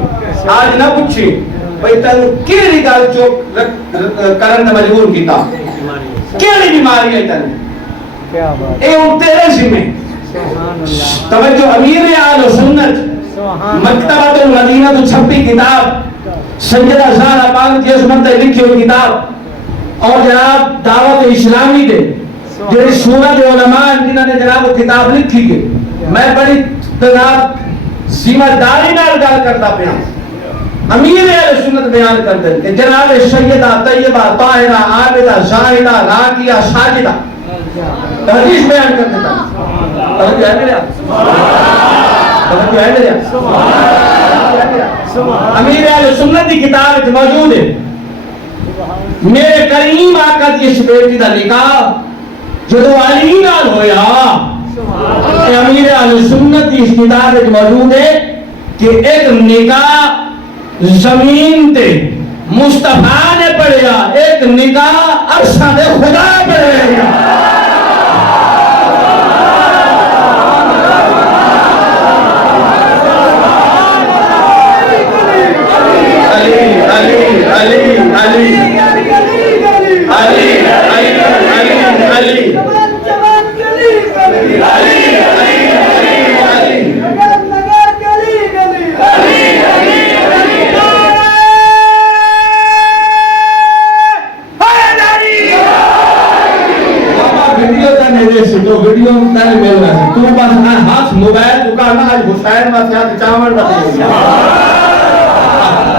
آج نہ پوچھی بھئی تن کیڑی گل چوپ کرن تے مجبور کیتا کیڑی بیماری ہے تن کیا بات اے ان تیرے ذمہ سبحان اللہ توجہ امیر اہل سنت مکتبۃ المدینہ تو چھپی کتاب سیدہ زہرا پاک کی عظمت لکھی ہوئی کتاب اور جناب دعوت اسلامی دے جو سورہ علماء جنہوں نے جناب وہ کتاب لکھی ہے میں بڑی جناب ذمہ داری نال گل کرتا پیا امیر اہل سنت بیان کرتے کہ جناب سیدہ طیبہ طاہرہ عابدہ زاہدہ راکیہ ساجدہ حدیث بیان کرتے تھا توجہ ہے میرے توجہ ہے میرے امیر اہل سنت کی کتاب موجود ہے میرے کریم آقا کی اس بیٹی دا نکاح جدو علی نال ہویا امیر اہل سنت کی اس کتاب موجود ہے کہ ایک نکاح زمین تے مصطفیٰ نے پڑھیا ایک نکاح عرشہ دے خدا پڑھیا ویڈیو میں مل رہا ہے تو بس ہاتھ موبائل دکانا آج حسین میں ساتھ چاول رکھے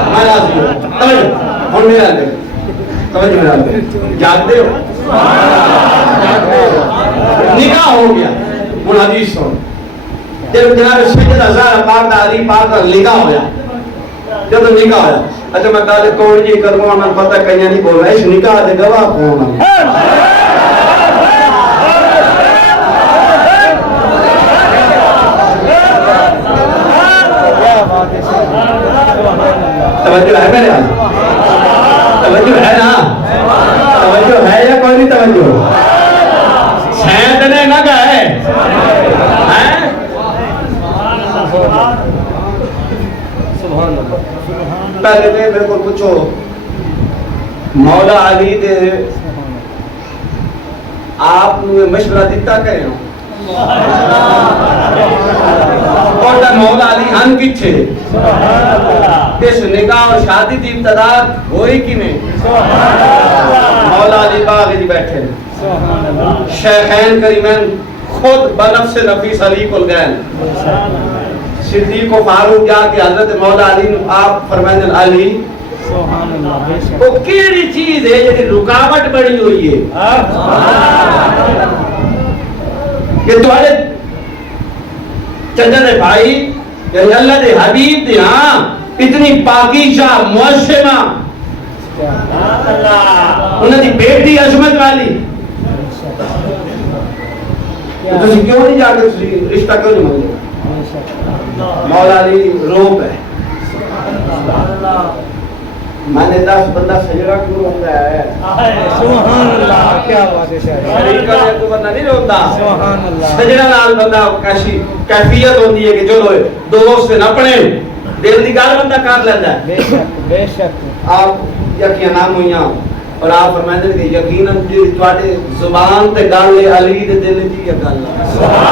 میں راضی ہوں اور میرا دے توجہ میرا دے جانتے ہو نکاح ہو گیا وہ حدیث سن جب جناب سیدہ زہرا پاک دا علی پاک دا نکاح ہویا جب نکاح ہویا اچھا میں کہا کون جی کروں میں پتہ کہیں نہیں بول رہا اس نکاح دے گواہ کون ہے توجہ ہے میرے آج توجہ ہے نا توجہ ہے یا کوئی نہیں توجہ سینت نے نہ گئے پہلے دے میرے کو پوچھو مولا علی دے آپ نے مشورہ دیتا کرے ہو اور مولا علی ہن کچھے اس نکاح اور شادی دی ابتدا ہوئی کی نہیں مولا علی باغ دی بیٹھے شیخین کریمین خود بنفس نفیس علی کل گئے صدیق و فاروق جا کے حضرت مولا علی نو آپ فرمائیں علی سبحان اللہ بے شک وہ کیڑی چیز ہے جی رکاوٹ بڑی ہوئی ہے کہ تمہارے چچا بھائی یعنی اللہ دے حبیب دے ہاں اتنی پاکیزہ معصمہ انہوں دی بیٹی عظمت والی تو تسی کیوں نہیں جا کے تسی رشتہ کیوں نہیں مانگے مولا علی روپ ہے میں نے 10 بندہ سجدہ کیوں ہوتا ہے سبحان اللہ کیا بات ہے شریک کا تو بندہ نہیں ہوتا سبحان اللہ سجدہ نال بندہ کیسی کیفیت ہوتی ہے کہ جو دوست سے نہ پڑھے دل دی گل بندہ کر لینا ہے بے شک آپ یقین نام ہویاں اور آپ فرمائیں کہ یقیناً جی تواڈے زبان تے گل ہے علی دے دل دی یہ گل ہے سبحان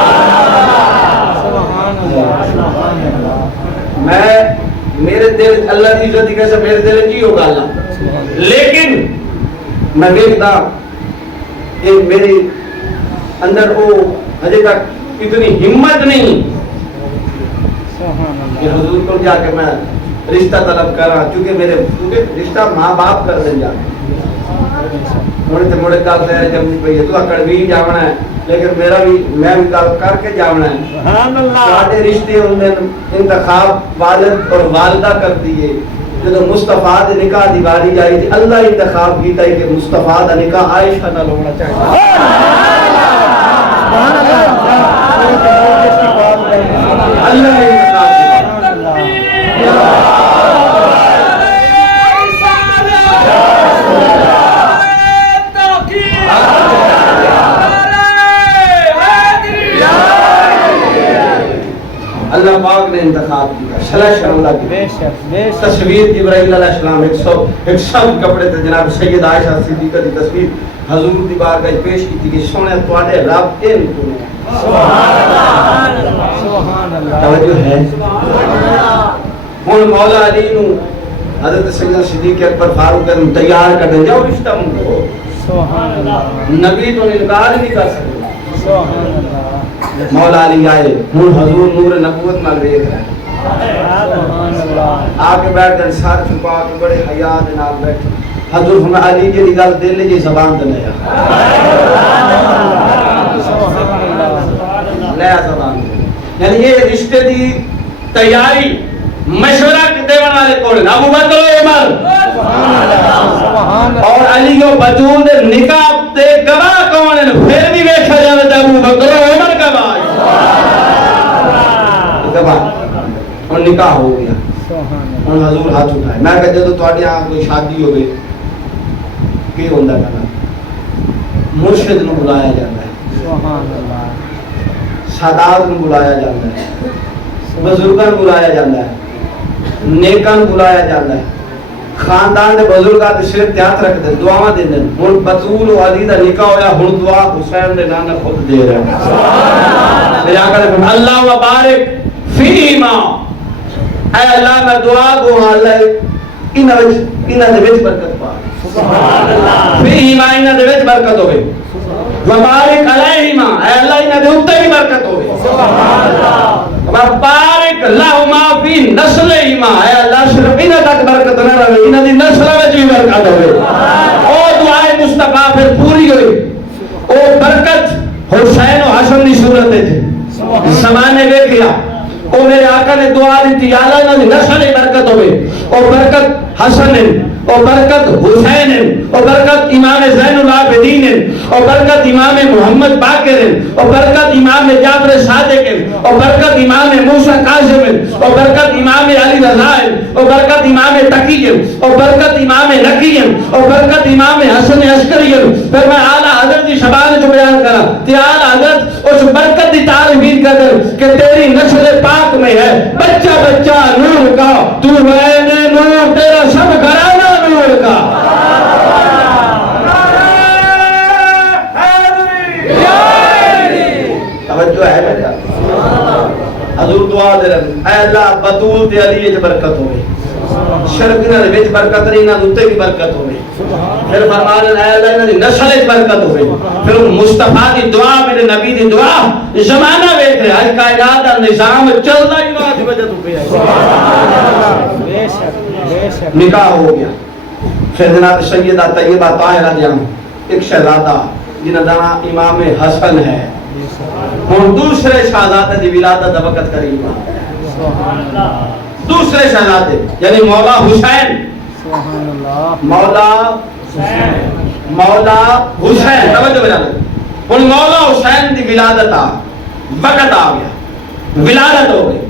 اللہ سبحان اللہ میں میرے دل اللہ کی عزت کیسے میرے دل کی ہو گل لیکن میں دیکھتا کہ میری اندر وہ ہجے تک اتنی ہمت نہیں کہ حضور کو جا کے میں رشتہ طلب کرا کیونکہ رشتہ ماں باپ کر دیں جا مڑے تے مڑے گل تے جمنی پئی ہے تو اکڑ بھی جاونا ہے لیکن میرا بھی میں بھی گل کر کے جاونا ہے سبحان اللہ ساڈے رشتے ہوندے انتخاب والد اور والدہ کرتی ہے جدو مصطفیٰ دے نکاح دی باری جائی تھی اللہ انتخاب کیتا ہے کہ مصطفیٰ دا نکاح عائشہ نال ہونا چاہیے اللہ نے انتخاب کیا اللہ پاک نے انتخاب کیا سلیکشن اللہ کی بے شک بے شک تصویر جبرائیل علیہ السلام ایک سب کپڑے تے جناب سید عائشہ صدیقہ دی تصویر حضور دی بارگاہ پیش کی تھی کہ سونے تواڈے رب کے نے سبحان اللہ سبحان اللہ توجہ ہے ہن مولا علی نو حضرت سیدنا صدیق اکبر فاروق نے تیار کر دیں جاؤ رشتہ منگو سبحان اللہ نبی تو انکار نہیں کر سکتا سبحان اللہ مولا علی آئے ہن حضور نور نبوت نال دیکھ رہے ہیں سبحان اللہ آ کے بیٹھ گئے سر چھپا کے بڑے حیا دے نال بیٹھے حضور ہن علی جی گل دل جی زبان تے لے سبحان اللہ لے زبان یعنی یہ رشتے دی تیاری مشورہ دیون والے کون ابو بکر و عمر سبحان اللہ اور علی و بطول دے نکاح دے گواہ کون ہیں پھر بھی ویکھا جاوے تے ابو بکر و عمر گواہ گواہ اور نکاح ہو گیا سبحان ہن حضور ہاتھ اٹھائے میں کہ جدوں تواڈے ہاں کوئی شادی ہوے کی ہوندا ہے مرشد نو بلایا جاندا ہے سبحان اللہ سادات نو بلایا جاندا ہے بزرگاں نو بلایا جاندا ہے نیکاں نو بلایا جاندا ہے خاندان دے بزرگاں تے سر تے ہاتھ رکھ دے دعاواں دیندے ہن بطول و علی دا نکاح ہویا ہن دعا حسین دے نانا خود دے رہے ہیں سبحان اللہ میرے آقا نے فرمایا اللہ وبارک فیما اے اللہ میں دعا کو اللہ انہاں دے وچ برکت پا سبحان اللہ فیما انہاں دے وچ برکت ہوے وبارک علیہما اے اللہ انہاں دے اوپر بھی برکت ہوے سبحان اللہ وبارک لہما فی نسلہما اے اللہ صرف انہاں تک برکت نہ رہے انہاں دی نسل وچ بھی برکت ہوے او دعائے مصطفیٰ پھر پوری ہوئی او برکت حسین و حسن دی صورت وچ زمانے ویکھیا او میرے آقا نے دعا دی یا اللہ انہاں دی نسل برکت ہوے او برکت حسن او برکت حسین او برکت امام زین العابدین او برکت امام محمد باقر او برکت امام جعفر صادق او برکت امام موسی کاظم او برکت امام علی رضا او برکت امام تقی او برکت امام نقی او برکت امام حسن عسکری پھر میں اعلی حضرت کی شبان جو بیان کرا کہ اعلی حضرت اس برکت کی تعریف کر کہ تیری نسل پاک میں ہے بچہ بچہ نور کا تو عین نور تیرا سب گھرانہ نور کا توجہ ہے بیٹا حضور دعا دے رہے اے اللہ بطول تے علی وچ برکت ہوے شرک انہاں دے وچ برکت نہیں انہاں دے بھی برکت ہوے پھر فرمان اے اللہ انہاں دی نسل وچ برکت ہوے پھر مصطفیٰ دی دعا میرے نبی دی دعا زمانہ ویکھ رہا ہے کائنات دا نظام چلدا ہی نہ وجہ تو پہ بے شک بے شک نکاح ہو گیا. پھر جناب سیدہ طیبہ طاہرہ جان ایک شہزادہ جنہاں دا نام امام حسن ہے. ہن دوسرے شہزادے دی ولادت دا وقت قریب آ گیا. سبحان اللہ دوسرے شہزادے یعنی مولا حسین سبحان اللہ مولا حسین توجہ بجا لے. ہن مولا حسین دی ولادت آ وقت آ گیا. ولادت ہو گئی.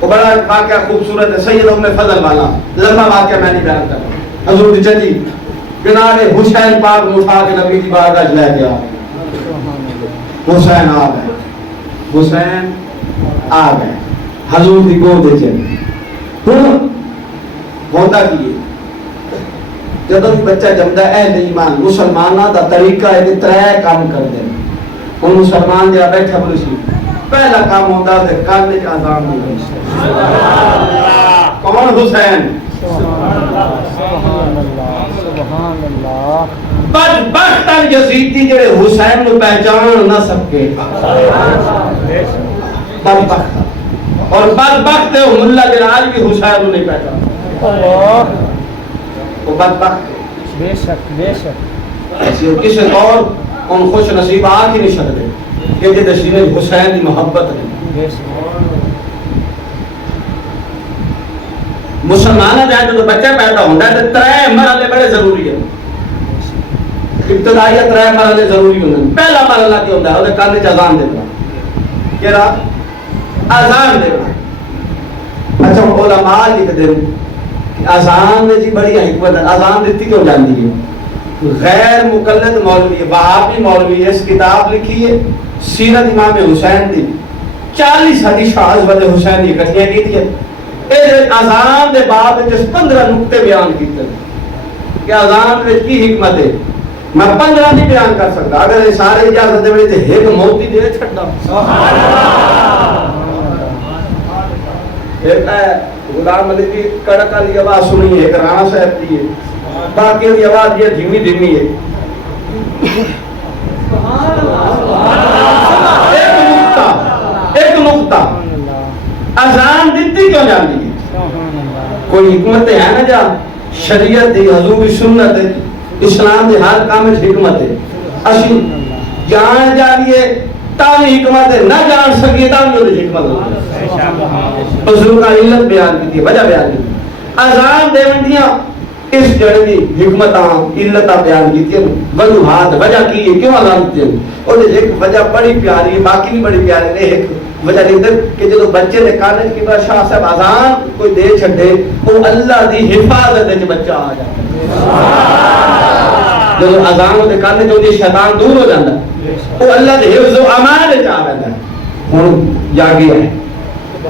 وہ بڑا واقعہ خوبصورت ہے. سید ام فضل والا لمبا واقعہ میں نہیں بیان کر رہا. حضور دی چچی جناب حسین پاک نو اٹھا کے نبی دی بارگاہ لے گیا. حسین آ گئے. حسین آ گئے حضور دی گود وچ. ہن ہوتا کی جب بھی بچہ جمدا ہے اہل ایمان مسلماناں دا طریقہ ہے کہ ترے کام کر دے. ہن مسلمان جا بیٹھا بولے سی پہلا کام ہوندا تے کان وچ اذان دی. کون؟ حسین. سبحان اللہ سبحان اللہ بدبخت یزیدی جڑے حسین نو پہچان نہ سکے. بدبخت اور بدبخت ہے ملا جلال بھی حسین نو نہیں پہچان. اللہ وہ بدبخت بے شک بے شک ہے. کسی اور ان خوش نصیب آ کے نہیں سکتے کہ جے سینے حسین دی محبت نہیں. بے شک مسلمانوں جائے جو بچہ پیدا ہوتا ہے تو ترے مرحلے بڑے ضروری ہیں. ابتدائی ترے مرحلے ضروری ہوتے ہیں. پہلا مرحلہ کیا ہوتا ہے وہ کان وچ اذان دینا. کہڑا؟ اذان دینا. اچھا علماء لکھتے ہیں کہ اذان میں جی بڑی حکمت ہے. اذان دیتی کیوں جاتی ہے؟ غیر مقلد مولوی ہے وہابی مولوی ہے اس کتاب لکھی ہے سیرت امام حسین دی 40 حدیث حضرت حسین دی اکٹھیاں کی تھی. اذان دے باب وچ 15 نقطے بیان کیتے کہ اذان وچ کی حکمت ہے. میں 15 نہیں بیان کر سکتا. اگر یہ سارے اجازت دے تے ایک موتی دے چھڈا. سبحان اللہ. ایک ہے غلام علی کی کڑک والی آواز سنی ہے. ایک رانا صاحب کی ہے. باقی دی آواز یہ دھیمی دھیمی ہے. ایک نقطہ اذان دیتی کیوں جاتی ہے؟ کوئی حکمت ہے نا جا شریعت دی حضور کی سنت ہے اسلام دی ہر کام میں حکمت ہے. اسی جان جانیے تاوی حکمت ہے نہ جان سکیے تاوی دی حکمت ہے. بزرگ کا علت بیان کی تھی وجہ بیان کی. اذان دیون دیاں اس جڑی دی حکمتاں علتاں بیان کی تھی. وجوہات وجہ کی ہے کیوں اذان دیتے ہیں. اور ایک وجہ بڑی پیاری ہے باقی بھی بڑی پیاری ہے. ایک وجہ دیندر کہ جدو بچے نے کانج کی بار شاہ صاحب اذان کوئی دے چھڑے وہ اللہ دی حفاظت ہے بچہ آ جائے. جدو اذان دے کانج جو شیطان دور ہو جاتا وہ اللہ دے حفظ و امان وچ آ رہتا ہے. ہن جاگی ہے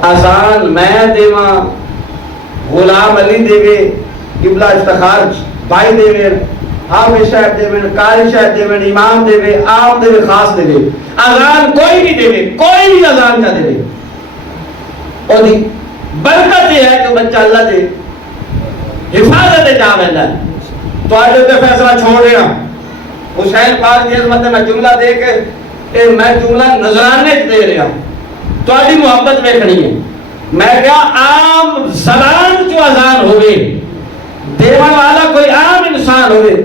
اذان میں دیواں غلام علی دے قبلہ افتخار بھائی دے حافظ صاحب دے قاری صاحب دے امام دے عام دے خاص دے اذان کوئی بھی دے کوئی بھی اذان کا دے اور دی برکت یہ ہے کہ بچہ اللہ دے حفاظت جا ویندا ہے. تو آج تے فیصلہ چھوڑ رہا حسین پاک دی عظمت میں جملہ دے کے اے میں جملہ نذرانے دے رہا تہاڈی محبت ویکھنی ہے. میں کہا عام زبان چ اذان ہوے دیوان والا کوئی عام انسان ہوے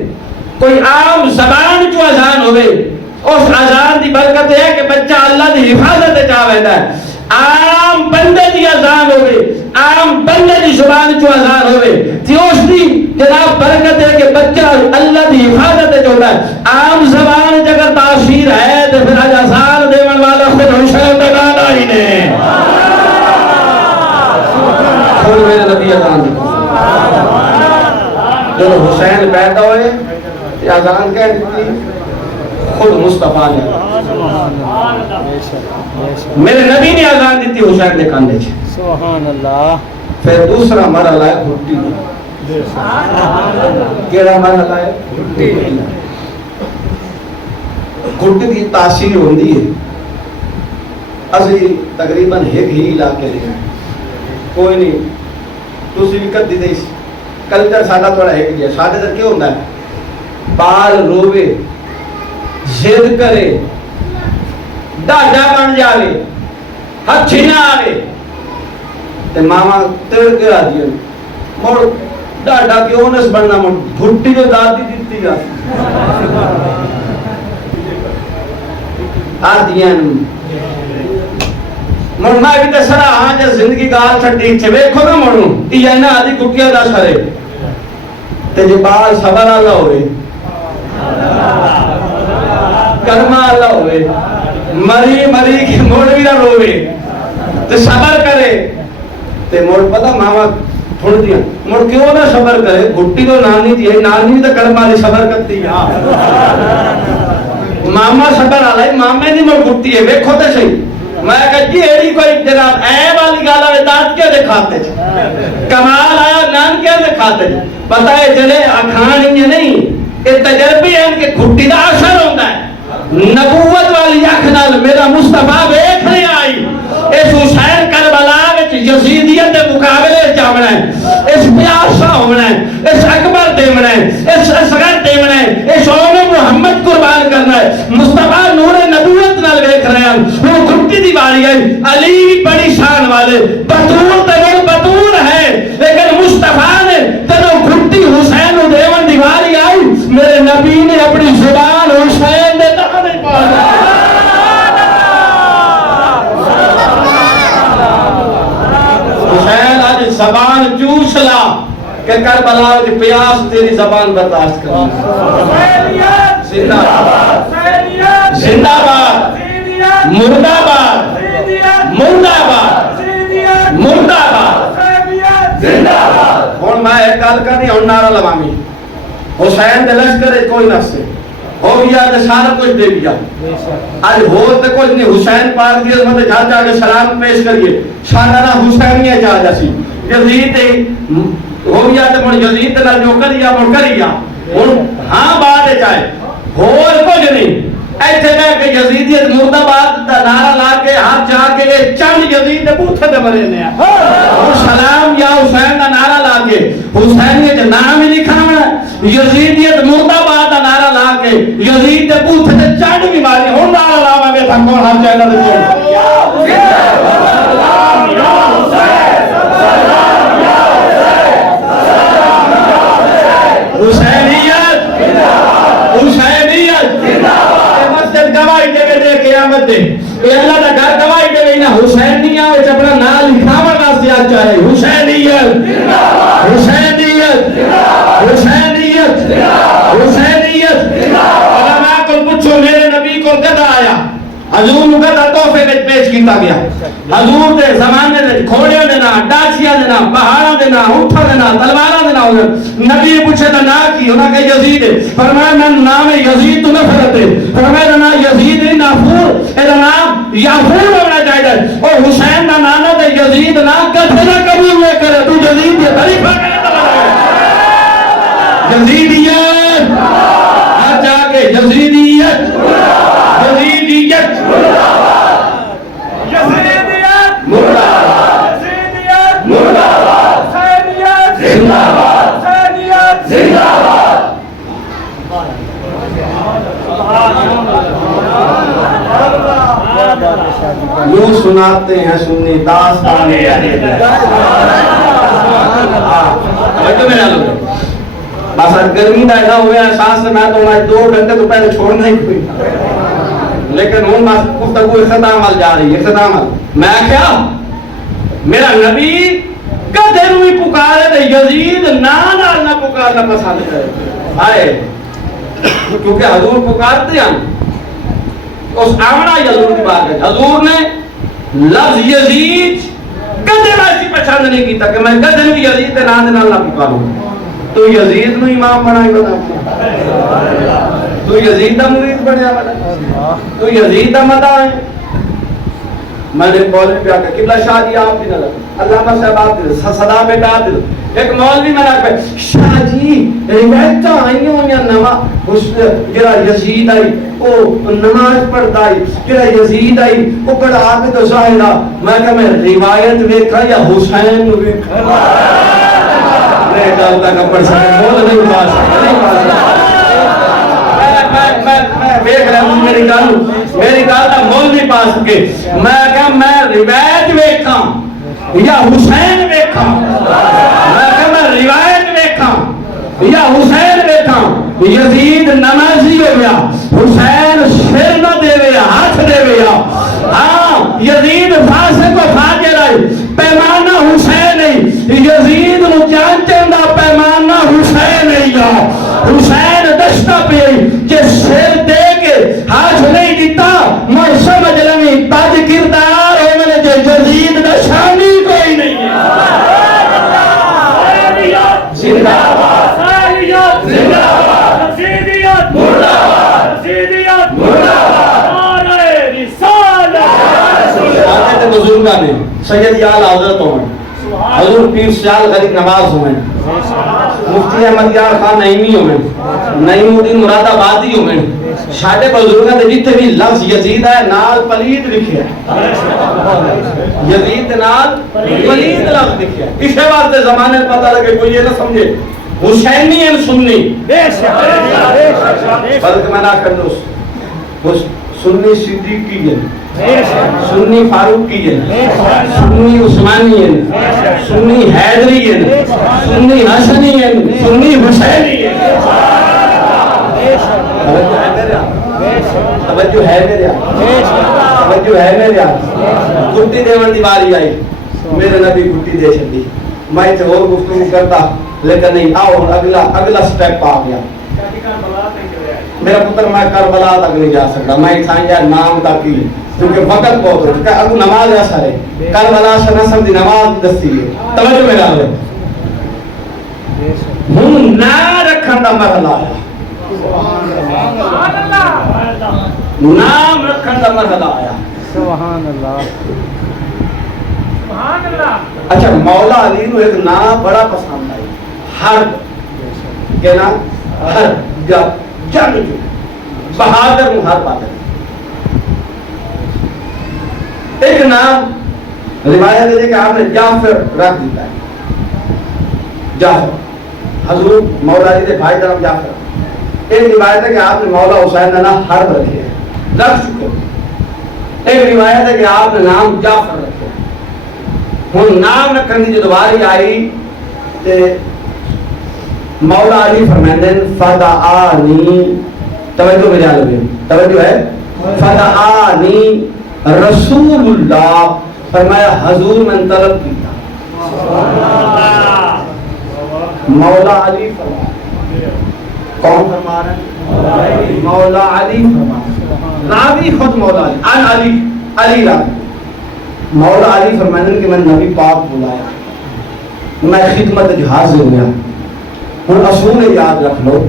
کوئی عام زبان چ اذان ہوے اس اذان دی برکت ہے کہ بچہ اللہ دی حفاظت چا ویندا ہے. عام بندے دی اذان ہوے عام بندے دی زبان چ اذان ہوے تے اس دی جناب برکت ہے کہ بچہ اللہ دی حفاظت چ ہوندا ہے. عام زبان اگر تاثیر ہے تے پھر اذان دیوان والا خود حسین دا گانا ہی نے. خود میرے نبی اذان دی جب حسین پیدا ہوئے یہ اذان کہہ دیتی خود مصطفیٰ نے میرے نبی نے اذان دیتی حسین نے کاندے چھے. سبحان اللہ. پھر دوسرا مرحلہ ہے گھٹی. کیڑا مرحلہ ہے؟ گھٹی. گھٹی دی تاثیر ہوندی ہے. اسی تقریباً ایک ہی علاقے لے کوئی نہیں دوسری بھی کر دی دے کلچر سادہ تھوڑا ہے کہ سادہ در کیوں ہوتا ہے بال روے زد کرے ڈاڈا بن جاوے ہتھ چھنا آوے تے ماما تیڑ کے آ دیا مڑ ڈاڈا کیوں نس بننا مڑ گھٹی جو دادی دیتی جا آ دیا مڑ میں بھی تے سرا ہاں جے زندگی گال چھٹی چھے ویکھو نا مڑوں یہ نا آدھی گھٹیا دا سرے تے جے بال صبر اللہ ہوئے کرما اللہ ہوئے مری مری کی موڑ بھی نہ روے تے صبر کرے تے موڑ پتا ماما تھوڑ دیا موڑ کیوں نہ صبر کرے گھٹی تو نانی دی ہے نانی تو کرما دی صبر کرتی ہے ماما صبر آلائی مامے دی موڑ گھٹی ہے ویکھو تے صحیح میں کہا جی ایڈی کوئی جناب اے والی گالا میں دانت کیا دکھاتے چھے کمال آیا نان کیا دکھاتے چھے پتہ ہے چلے اکھان ہی نہیں یہ تجربی ہے ان کے گھٹی دا اثر ہوتا ہے نبوت والی اکھنال میرا مصطفیٰ بیٹھ نہیں آئی اس حسین کربلا وچ یزیدیت دے مقابلے جامنا ہے اس پیاسا ہونا ہے اس اکبر دیمنا ہے اس اصغر دیمنا ہے اس اوم محمد قربان کرنا ہے مصطفیٰ نور نبوت نال دیکھ رہے ہیں وہ گھٹی دی باری ہے علی بڑی شان والے بطور تنور بطور ہے لیکن مصطفیٰ نے تنو گھٹی حسین و دیون دی باری آئی میرے نبی نے اپنی زبان حسین دے دانے پانا حسین آج زبان چوس لا کہ کربلا کی پیاس تیری زبان برداشت کر زندہ باد زندہ باد مردہ باد مردہ باد مردہ باد زندہ باد ہون میں ایک گل کرنی ہون نعرہ لوامی حسین دے لشکر کوئی نہ سے ہو گیا تے سارا کچھ دے گیا آج ہو تے کچھ نہیں حسین پاک دی عظمت جا جا کے سلام پیش کریے شاہدانہ حسینیہ جا جاسی یزید ہو گیا تے مڑ یزید نہ جو کریا مڑ کریا ہاں بات ہے چاہے اور کچھ نہیں ایتھے میں کہ یزیدیت مردہ باد دا نعرہ لا کے ہاتھ جا کے چند یزید دے بوتھے دے مرے نے اور سلام یا حسین دا نعرہ لا کے حسینیت نام ہی لکھا ہونا یزیدیت مردہ باد دا نعرہ لا کے یزید دے بوتھے دے چند بھی ماری ہون نعرہ لاوا گے تھا کون ہر چینہ دے چون حسینیت حسینیت مسجد گواہی دے دے قیامت دے اے اللہ دا گھر گواہی دے نا حسینیہ وچ اپنا نام لکھاون واسطے آ چاہے حسینیت حسینیت حسینیت حسینیت علماء کو پوچھو میرے نبی کو کدا آیا حضور کو کدا تحفے وچ پیش کیتا گیا حضور دے زمانے دے گھوڑیاں دے نام ڈاچیاں دے نام پہاڑاں دے نام اونٹاں دے نام تلواراں دے نام نبی پوچھے تے نا کی انہاں کہ یزید فرمایا میں نام یزید تو نفرت ہے فرمایا نا یزید نہیں نافور اے نام یافور ہونا چاہیے او حسین دا نام تے یزید نا کبھی نہ قبول نہ کرے تو یزید یہ خلیفہ کرے یزیدیت ہر جا کے یزیدیت یزیدیت یزیدیت مردہ یزیدیت مردہ حسینیت زندہ باد حسینیت زندہ باد یوں سناتے ہیں سنی داستان بس گرمی دا ایسا ہویا احساس سے میں تو 2 گھنٹے تو پہلے چھوڑنا ہی کوئی لیکن ہوں گفتگو اختتام وال جا رہی ہے اختتام میں کیا میرا نبی کدے نو بھی پکارے تے یزید نہ پکارنا پسند کرے آئے کیونکہ حضور پکارتے ہیں اس آمنا حضور کی بات ہے حضور نے لفظ یزید کدے ویسی پسند نہیں کیتا کہ میں کدے بھی یزید کے نام نہ پکاروں تو یزید نو امام بنائی بنا تو یزید دا مرید بنیا بنا تو یزید دا مدعا ہے میں نے مولوی پہ آکا قبلہ شاہ جی آپ بھی نہ لگا علامہ صاحب آپ دل صدا بیٹا آپ دل ایک مولوی میں رکھ پہ شاہ جی روایتہ آئیوں یا نما جرا یزید آئی او نماز پڑھتا آئی جرا یزید آئی او پڑھا آگے تو ظاہرہ میں کہا میں روایت ویکھا یا حسین ویکھا ڈالتا کا پرسان بول نہیں پاس میں دیکھ رہا ہوں میری گال دا مول نہیں پاس کے میں کہا میں روایت ویکھاں یا حسین ویکھا میں روایت ویکھا یا حسین ویکھا یزید نمازی ہو گیا حسین سر نہ دے ویا ہاتھ دے ویا ہاں یزید فاسق و فاجر ہے پیمانہ حسین نہیں یزید نو جان چندا پیمانہ حسین نہیں حسین دشتا پہ کہ سر دے کے ہاتھ نہیں دیتا میں سمجھ لگی تاج کردار ہے میں جو یزید دا شانی کوئی نہیں ہے زندہ باد زندہ باد یزیدیت مردہ باد یزیدیت مردہ باد نعرہ رسالت حضرت بزرگاں نے سید یال حضرت ہوئے حضور پیر سیال غریب نواز ہوئے مفتی احمد یار خان نعیمی ہوئے نعیم الدین مراد آبادی ہوئے شاہد بزرگاں دے جتنے بھی لفظ یزید ہے نال پلید لکھے ہے یزید نال پلید لفظ لکھے ہے اس واسطے زمانے پتہ لگے کوئی یہ نہ سمجھے حسینی ہیں سنی بلکہ میں نہ کر دو سنی صدیقی ہیں سنی فاروقی ہیں سنی عثمانی ہیں سنی حیدری ہیں سنی حسنی ہیں سنی حسینی ہیں توجہ ہے میرے توجہ ہے میرے گھٹی دیون دی باری آئی میرے نبی گھٹی دے چھڈی میں تے اور گفتگو کرتا لیکن نہیں آؤ اگلا سٹیپ آ گیا میرا پتر میں کربلا تک نہیں جا سکتا میں سائنجا نام تک ہی کیونکہ وقت بہت ہو چکا اب نماز ایسا ہے کربلا سے نسل دی نماز دستی ہے توجہ میرا ہے ہوں نہ رکھن دا مرحلہ آیا نام رکھن دا مرحلہ آیا سبحان اللہ اچھا مولا علی نو ایک نام بڑا پسند آئی حرب کیا نام حرب جنگ جو بہادر محرب آتا ایک نام روایت ہے کہ آپ نے جعفر رکھ دیتا ہے جعفر حضور مولا علی دے بھائی کا نام جعفر ایک روایت ہے کہ آپ نے مولا حسین کا نام حرب رکھے رکھ چکے ایک روایت ہے کہ آپ نے نام جعفر رکھے ہوں نام رکھنے کی جو دوباری آئی تے مولا علی فرمائندے فدعانی توجہ میرے آلے توجہ ہے فدعانی رسول اللہ فرمایا حضور من طلب کیتا مولا علی فرمایا کون فرما رہا ہے مولا علی فرمایا راوی خود مولا علی علی راوی مولا علی فرمائندے کہ میں نبی پاک بلایا میں خدمت حاضر ہو گیا ہوں اصول یاد رکھ لو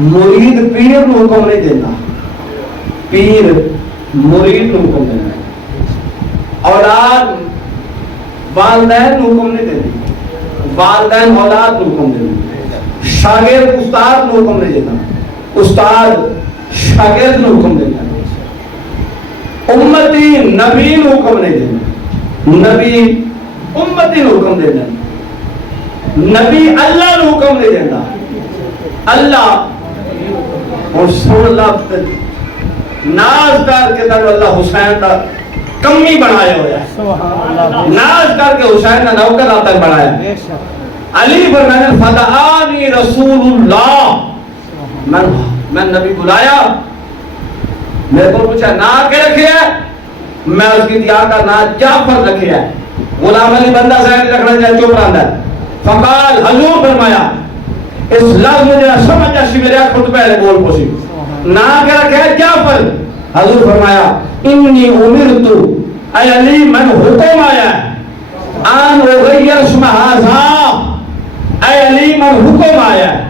مرید پیر نو حکم نہیں دینا پیر مرید نو حکم دینا اولاد والدین نو حکم نہیں دینا والدین اولاد نو حکم دینا شاگرد استاد نو حکم نہیں دینا استاد شاگرد نو حکم دینا امتی نبی نو حکم نہیں دینا نبی امتی نو حکم دینا نبی اللہ نو حکم نہیں دینا اللہ اور سن اللہ ناز کر کے تک اللہ حسین کا کمی بنایا ہوا ہے ناز کر کے حسین کا نوکر تک بنایا علی فرمایا فدعانی رسول اللہ میں نبی بلایا میرے کو پوچھا نا کے رکھے ہے میں اس کی دیا کا نا جعفر رکھے ہے غلام علی بندہ ذہن رکھنا چاہے چپ رہا ہے فقال حضور فرمایا اس لفظ میں جنہا سمجھا سی میرے خود پہلے بول پوسی نا کے رکھے ہے جعفر حضور فرمایا انی امرتو اے علی من حکم آیا ہے آن اغیر اسم حاضا اے علی من حکم آیا ہے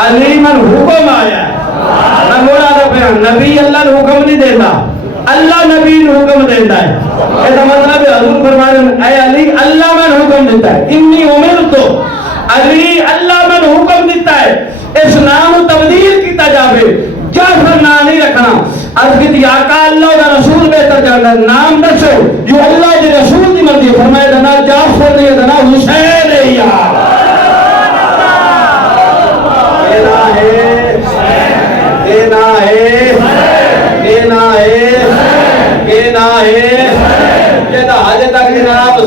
علی من حکم آیا ہے نبی اللہ نے حکم نہیں دیتا اللہ نبی نے حکم دیتا ہے ایسا مطلب ہے حضور فرماتے ہیں اے علی اللہ میں حکم دیتا ہے انی امرتو علی اللہ میں حکم دیتا ہے اس نام تبدیل کیتا جاوے جعفر نام نہیں رکھنا از کی آقا اللہ کا رسول بہتر جانا نام دسو جو اللہ کے رسول کی مرضی فرمائے دنا جعفر نہیں دنا حسین ہے یار کہنا ہے کہنا ہے کہنا ہے یہ تو حاجت تک جناب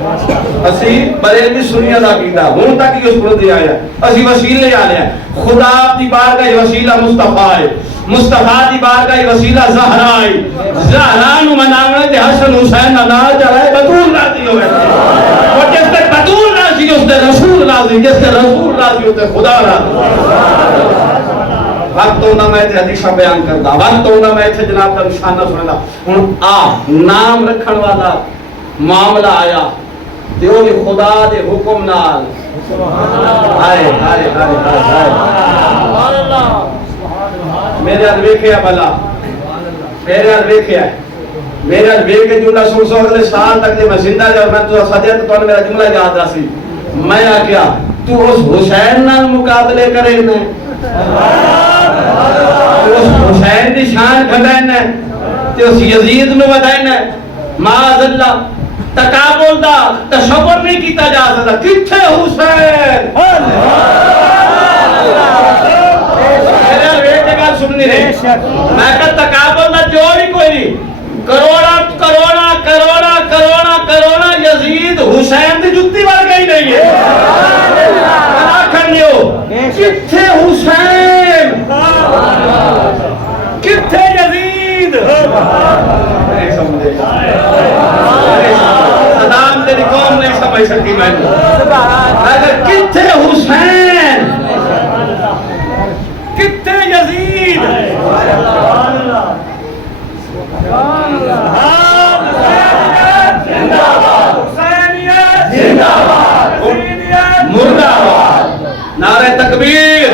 اسی بریلوی سنیہ دا کیتا ہوں تک ہی اس کو دے آیا اسی وسیلے آ لیا خدا دی بارگاہ کا وسیلہ مصطفیٰ ہے مصطفیٰ دی بارگاہ کا وسیلہ زہرا ہے زہرا نو مناونے تے حسن حسین دا نام چلا ہے بطول راضی ہو گئے اور جس تے بطول راضی اس تے رسول راضی جس تے رسول راضی اس تے خدا راضی وقت ہونا میں تے حدیثہ بیان کردا وقت ہونا میں تے جناب کا نشانہ سندا ہن آ نام رکھن والا معاملہ آیا دیو نے خدا دے حکم نال ہائے ہائے ہائے ہائے میرے ہاتھ ویکھیا بلا میرے ہاتھ ویکھیا میرے ہاتھ ویکھ کے جملہ سن سو اگلے سال تک میں زندہ جا میں تو سجا تو میرا جملہ یاد رسی میں آ گیا تو اس حسین نال مقابلے کرے نے اس حسین دی شان گھٹائے نے تے اس یزید نو بتائے نے معاذ اللہ تکابل دا تشبر نہیں کیتا جا سکتا کتھے حسین میرے ویٹ کے گل سننی رہے میں کہا تکابل دا جوڑ ہی کوئی نہیں کروڑا کروڑا کروڑا کروڑا کروڑا یزید حسین دی جتی بار گئی نہیں ہے منا کرنی ہو کتھے حسین کتھے یزید نہیں سمجھے صدام تیری قوم نہیں سمجھ سکتی میں اگر کتھے حسین کتھے یزید مردہ نعرہ تکبیر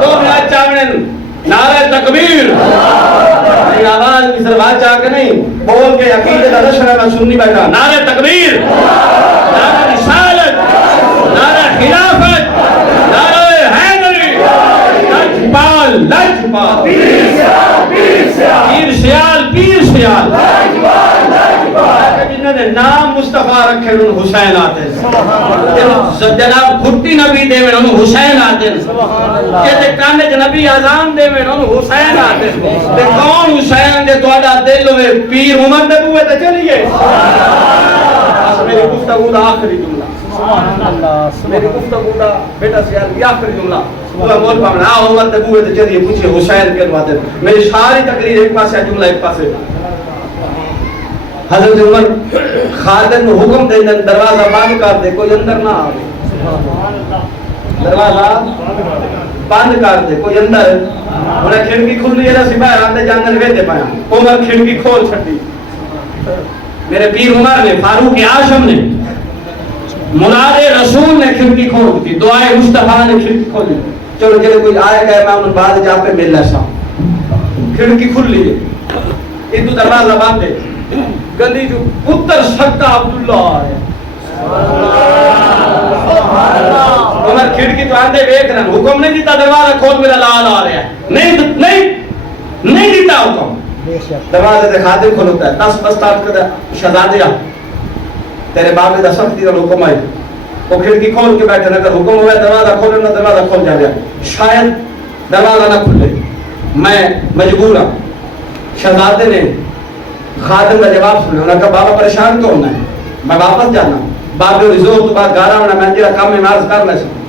تو میرا چاوڑن نعرہ تکبیر آواز بھی سربات چاہ کے نہیں بول کے عقیدت ادھر میں سننی بیٹھا نعرہ تکبیر نعرہ رسالت نعرہ خلافت نعرہ حیدری لجپال لجپال پیر سیال پیر سیال جنہوں نے نام مصطفیٰ رکھے انہوں حسین آتے ہیں جناب گھٹی نبی دے میں انہوں حسین آتے ہیں کہتے کانے جنبی آزام دے میں انہوں حسین آتے ہیں تے کون حسین دے دوڑا دل ہوئے پیر عمر دے بوئے تے چلیے میری گفتگو دا آخری جملہ میری گفتگو دا بیٹا سیال بھی آخری جملہ وہ مول پاونا عمر دے بوئے تے چلیے پوچھئے حسین کے بات ہے میری ساری تقریر ایک پاس ہے جملہ ایک پاس ہے حضرت عمر خالد کو حکم دے دروازہ بند کر دے کوئی اندر نہ آوے دروازہ بند کر دے کوئی اندر انہیں کھڑکی کھلی ہے سی باہر آتے جاننے ویتے پایا عمر کھڑکی کھول چھٹی میرے پیر عمر نے فاروق اعظم نے مراد رسول نے کھڑکی کھول دی دعائے مصطفیٰ نے کھڑکی کھول دی چلو جلے کوئی آئے گئے میں انہوں بعد جا پہ مل لیسا کھڑکی کھلی ہے اتو دروازہ بند دے گلی جو پتر سکتا عبداللہ آئے عمر کھڑکی تو آندے بیک رہا حکم نہیں دیتا دروازہ کھول میرا لال آ رہا ہے نہیں دیتا حکم دروازے دے خادم کھولتا ہے تس بستار کر شہزادیہ تیرے باپ دا سختی کا حکم آئے وہ کھڑکی کھول کے بیٹھے اگر حکم ہوئے دروازہ کھولے نہ دروازہ کھول جا گیا شاید دروازہ نہ کھلے میں مجبور ہوں شہزادے نے خادم کا جواب سنا انہوں نے کہا بابا پریشان کیوں ہونا ہے میں واپس جانا بابے رزور تو بعد گارا ہونا میں جیرا کام میں مارز کر لے سکتا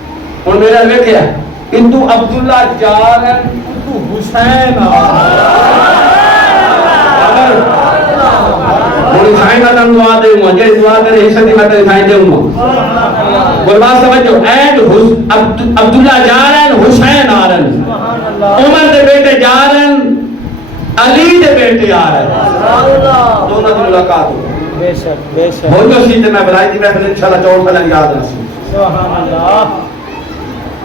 ان میرے لئے کیا انتو عبداللہ جارن انتو حسین انہوں تھائیں گا تم دعا دے ہوں جیس دعا کرے حصہ دی خطر تھائیں دے ہوں کوئی بات سمجھو اینڈ عبداللہ جارن حسین آرن عمر دے بیٹے جارن علی دے بیٹے آ رہے ہیں دونوں کی ملاقات ہو بے شک بے شک ہو جو سیتے میں بلائی تھی میں پھر انشاءاللہ چون پہلے یاد رسی سبحان اللہ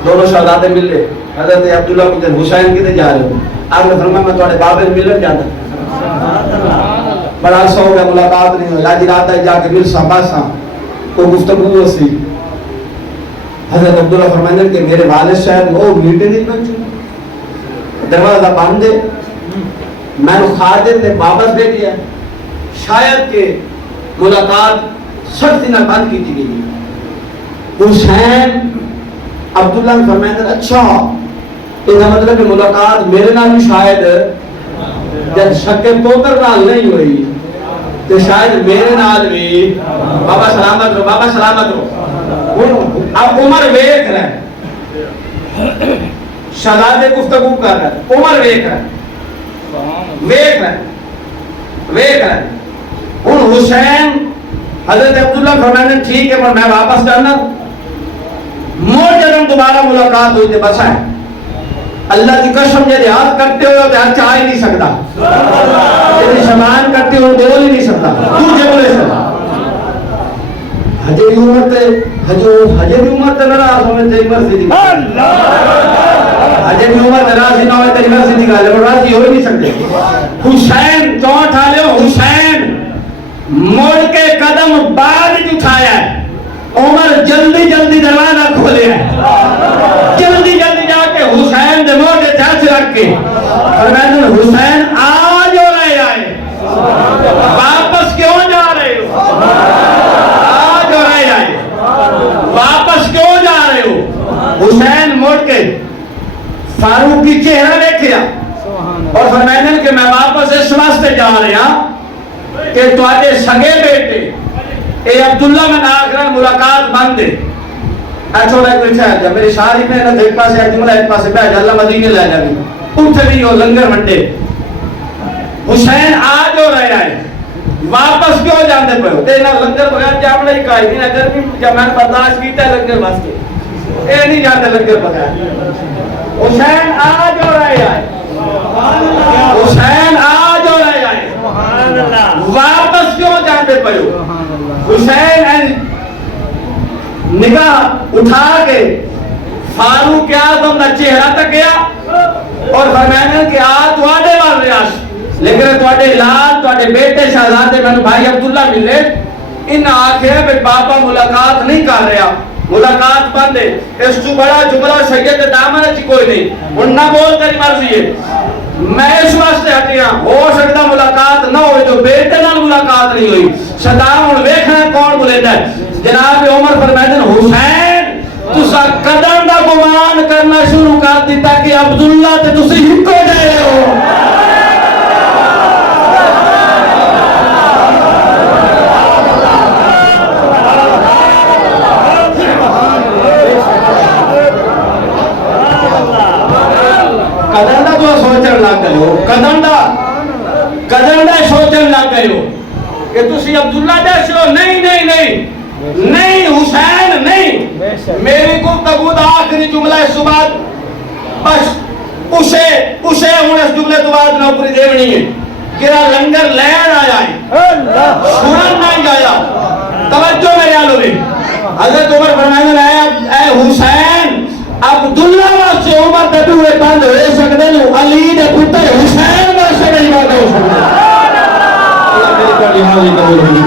دونوں شہزادے مل لے حضرت عبداللہ کو دن حسین کی دے جا رہے ہو آپ نے فرمایا میں تھوڑے بابے ملن جاتا بڑا عرصہ ہو گیا ملاقات نہیں ہوئی لاجی رات ہے جا کے مل سا باسا کوئی گفتگو ہو سی حضرت عبداللہ فرماتے کہ میرے والد صاحب وہ میٹنگ نہیں پہنچے دروازہ بند ہے میں نے خادم نے واپس دے دیا شاید کہ ملاقات سختی نہ بند کی تھی گئی حسین عبداللہ نے فرمایا اچھا اس کا مطلب کہ ملاقات میرے نال بھی شاید جب شک پوتر نال نہیں ہوئی تو شاید میرے نال بھی بابا سلامت رو بابا سلامت رو اب عمر ویکھ رہا ہے شہزادے گفتگو کر رہا ہے عمر ویکھ رہا ہے ویکھ رہا ہے ہن حسین حضرت عبداللہ فرمانے ٹھیک ہے پر میں واپس جانا مور جب دوبارہ ملاقات ہوئی تھی بس ہے اللہ کی قسم جب یاد کرتے ہو تو یاد چاہ ہی نہیں سکتا جب شمان کرتے ہو بول ہی نہیں سکتا تجھے بولے سکتا حجر عمر تے حجر عمر تے نراز ہوئے تے عمر سے نکال حجر عمر تے نراز نہ ہوئے تے عمر سے نکال اور راضی ہو ہی نہیں سکتے حسین چونٹ آلے ہو حسین موڑ کے قدم بعد اٹھایا ہے عمر جلدی جلدی دروازہ کھولے ہے جلدی جلدی جا کے حسین دے موڑے چاچ رکھ کے فرمایا حسین آج ہو رہے آئے واپس کیوں جا رہے ہو آج ہو رہے آئے واپس کیوں جا رہے ہو حسین موڑ کے فاروق کی چہرہ دیکھیا اور فرمایا کہ میں واپس اس واسطے جا رہا کہ تواڈے سگے بیٹے اے عبداللہ میں آخر ملاقات بند ہے چھوڑا کوئی چاہتا میری شاری میں نہ ایک پاسے جملہ ایک پاسے بیٹھ اللہ مدینے لے جاوی اٹھ بھی ہو لنگر منڈے حسین آج ہو رہے آئے واپس کیوں جاندے پہ ہو تینا لنگر بغیر جاملہ ہی کہا نہیں اگر بھی جب میں نے برداشت کیتا ہے لنگر واسطے اے نہیں جاتے لنگر بغیر حسین آج ہو رہے آئے حسین آج ہو رہے آئے واپس کیوں جاندے پہ ہو حسین نگاہ اٹھا کے فاروق اعظم کا چہرہ تک گیا اور فرمایا کہ آ تواڈے وال ریاض لیکن تواڈے لال تواڈے بیٹے شہزادے میں بھائی عبداللہ ملے ان آخر پہ بابا ملاقات نہیں کر رہا ملاقات بند ہے اس تو بڑا جملہ سید دامن اچھی کوئی نہیں ان نہ بول تیری مرضی ہے میں اس واسطے ہٹیا ہو سکتا ملاقات نہ ہوئی تو بیٹے نال ملاقات نہیں ہوئی صدام اور ویکھنا کون بولے ہے جناب عمر فرمائے حسین تسا قدم دا گمان کرنا شروع کر دیتا کہ عبداللہ تے تسی ہکو جائے ہو قدم دا تو سوچن لگ گئے ہو قدم دا سوچن لگ گئے ہو کہ تسی عبداللہ جیسے ہو نہیں حسین نہیں میری گفتگو دا آخری جملہ اس بعد بس اسے ہوں اس جملے تو بعد نوکری دیونی ہے گرا لنگر لین آیا ہے سنن نہیں آیا توجہ میرے آلو میں حضرت عمر فرمائے اے حسین عبداللہ واسطے عمر دے دوے بند ہوئے سکتے ہیں علی دے پتر حسین واسطے نہیں بند ہو سکتے اللہ میری کڑی حاضری قبول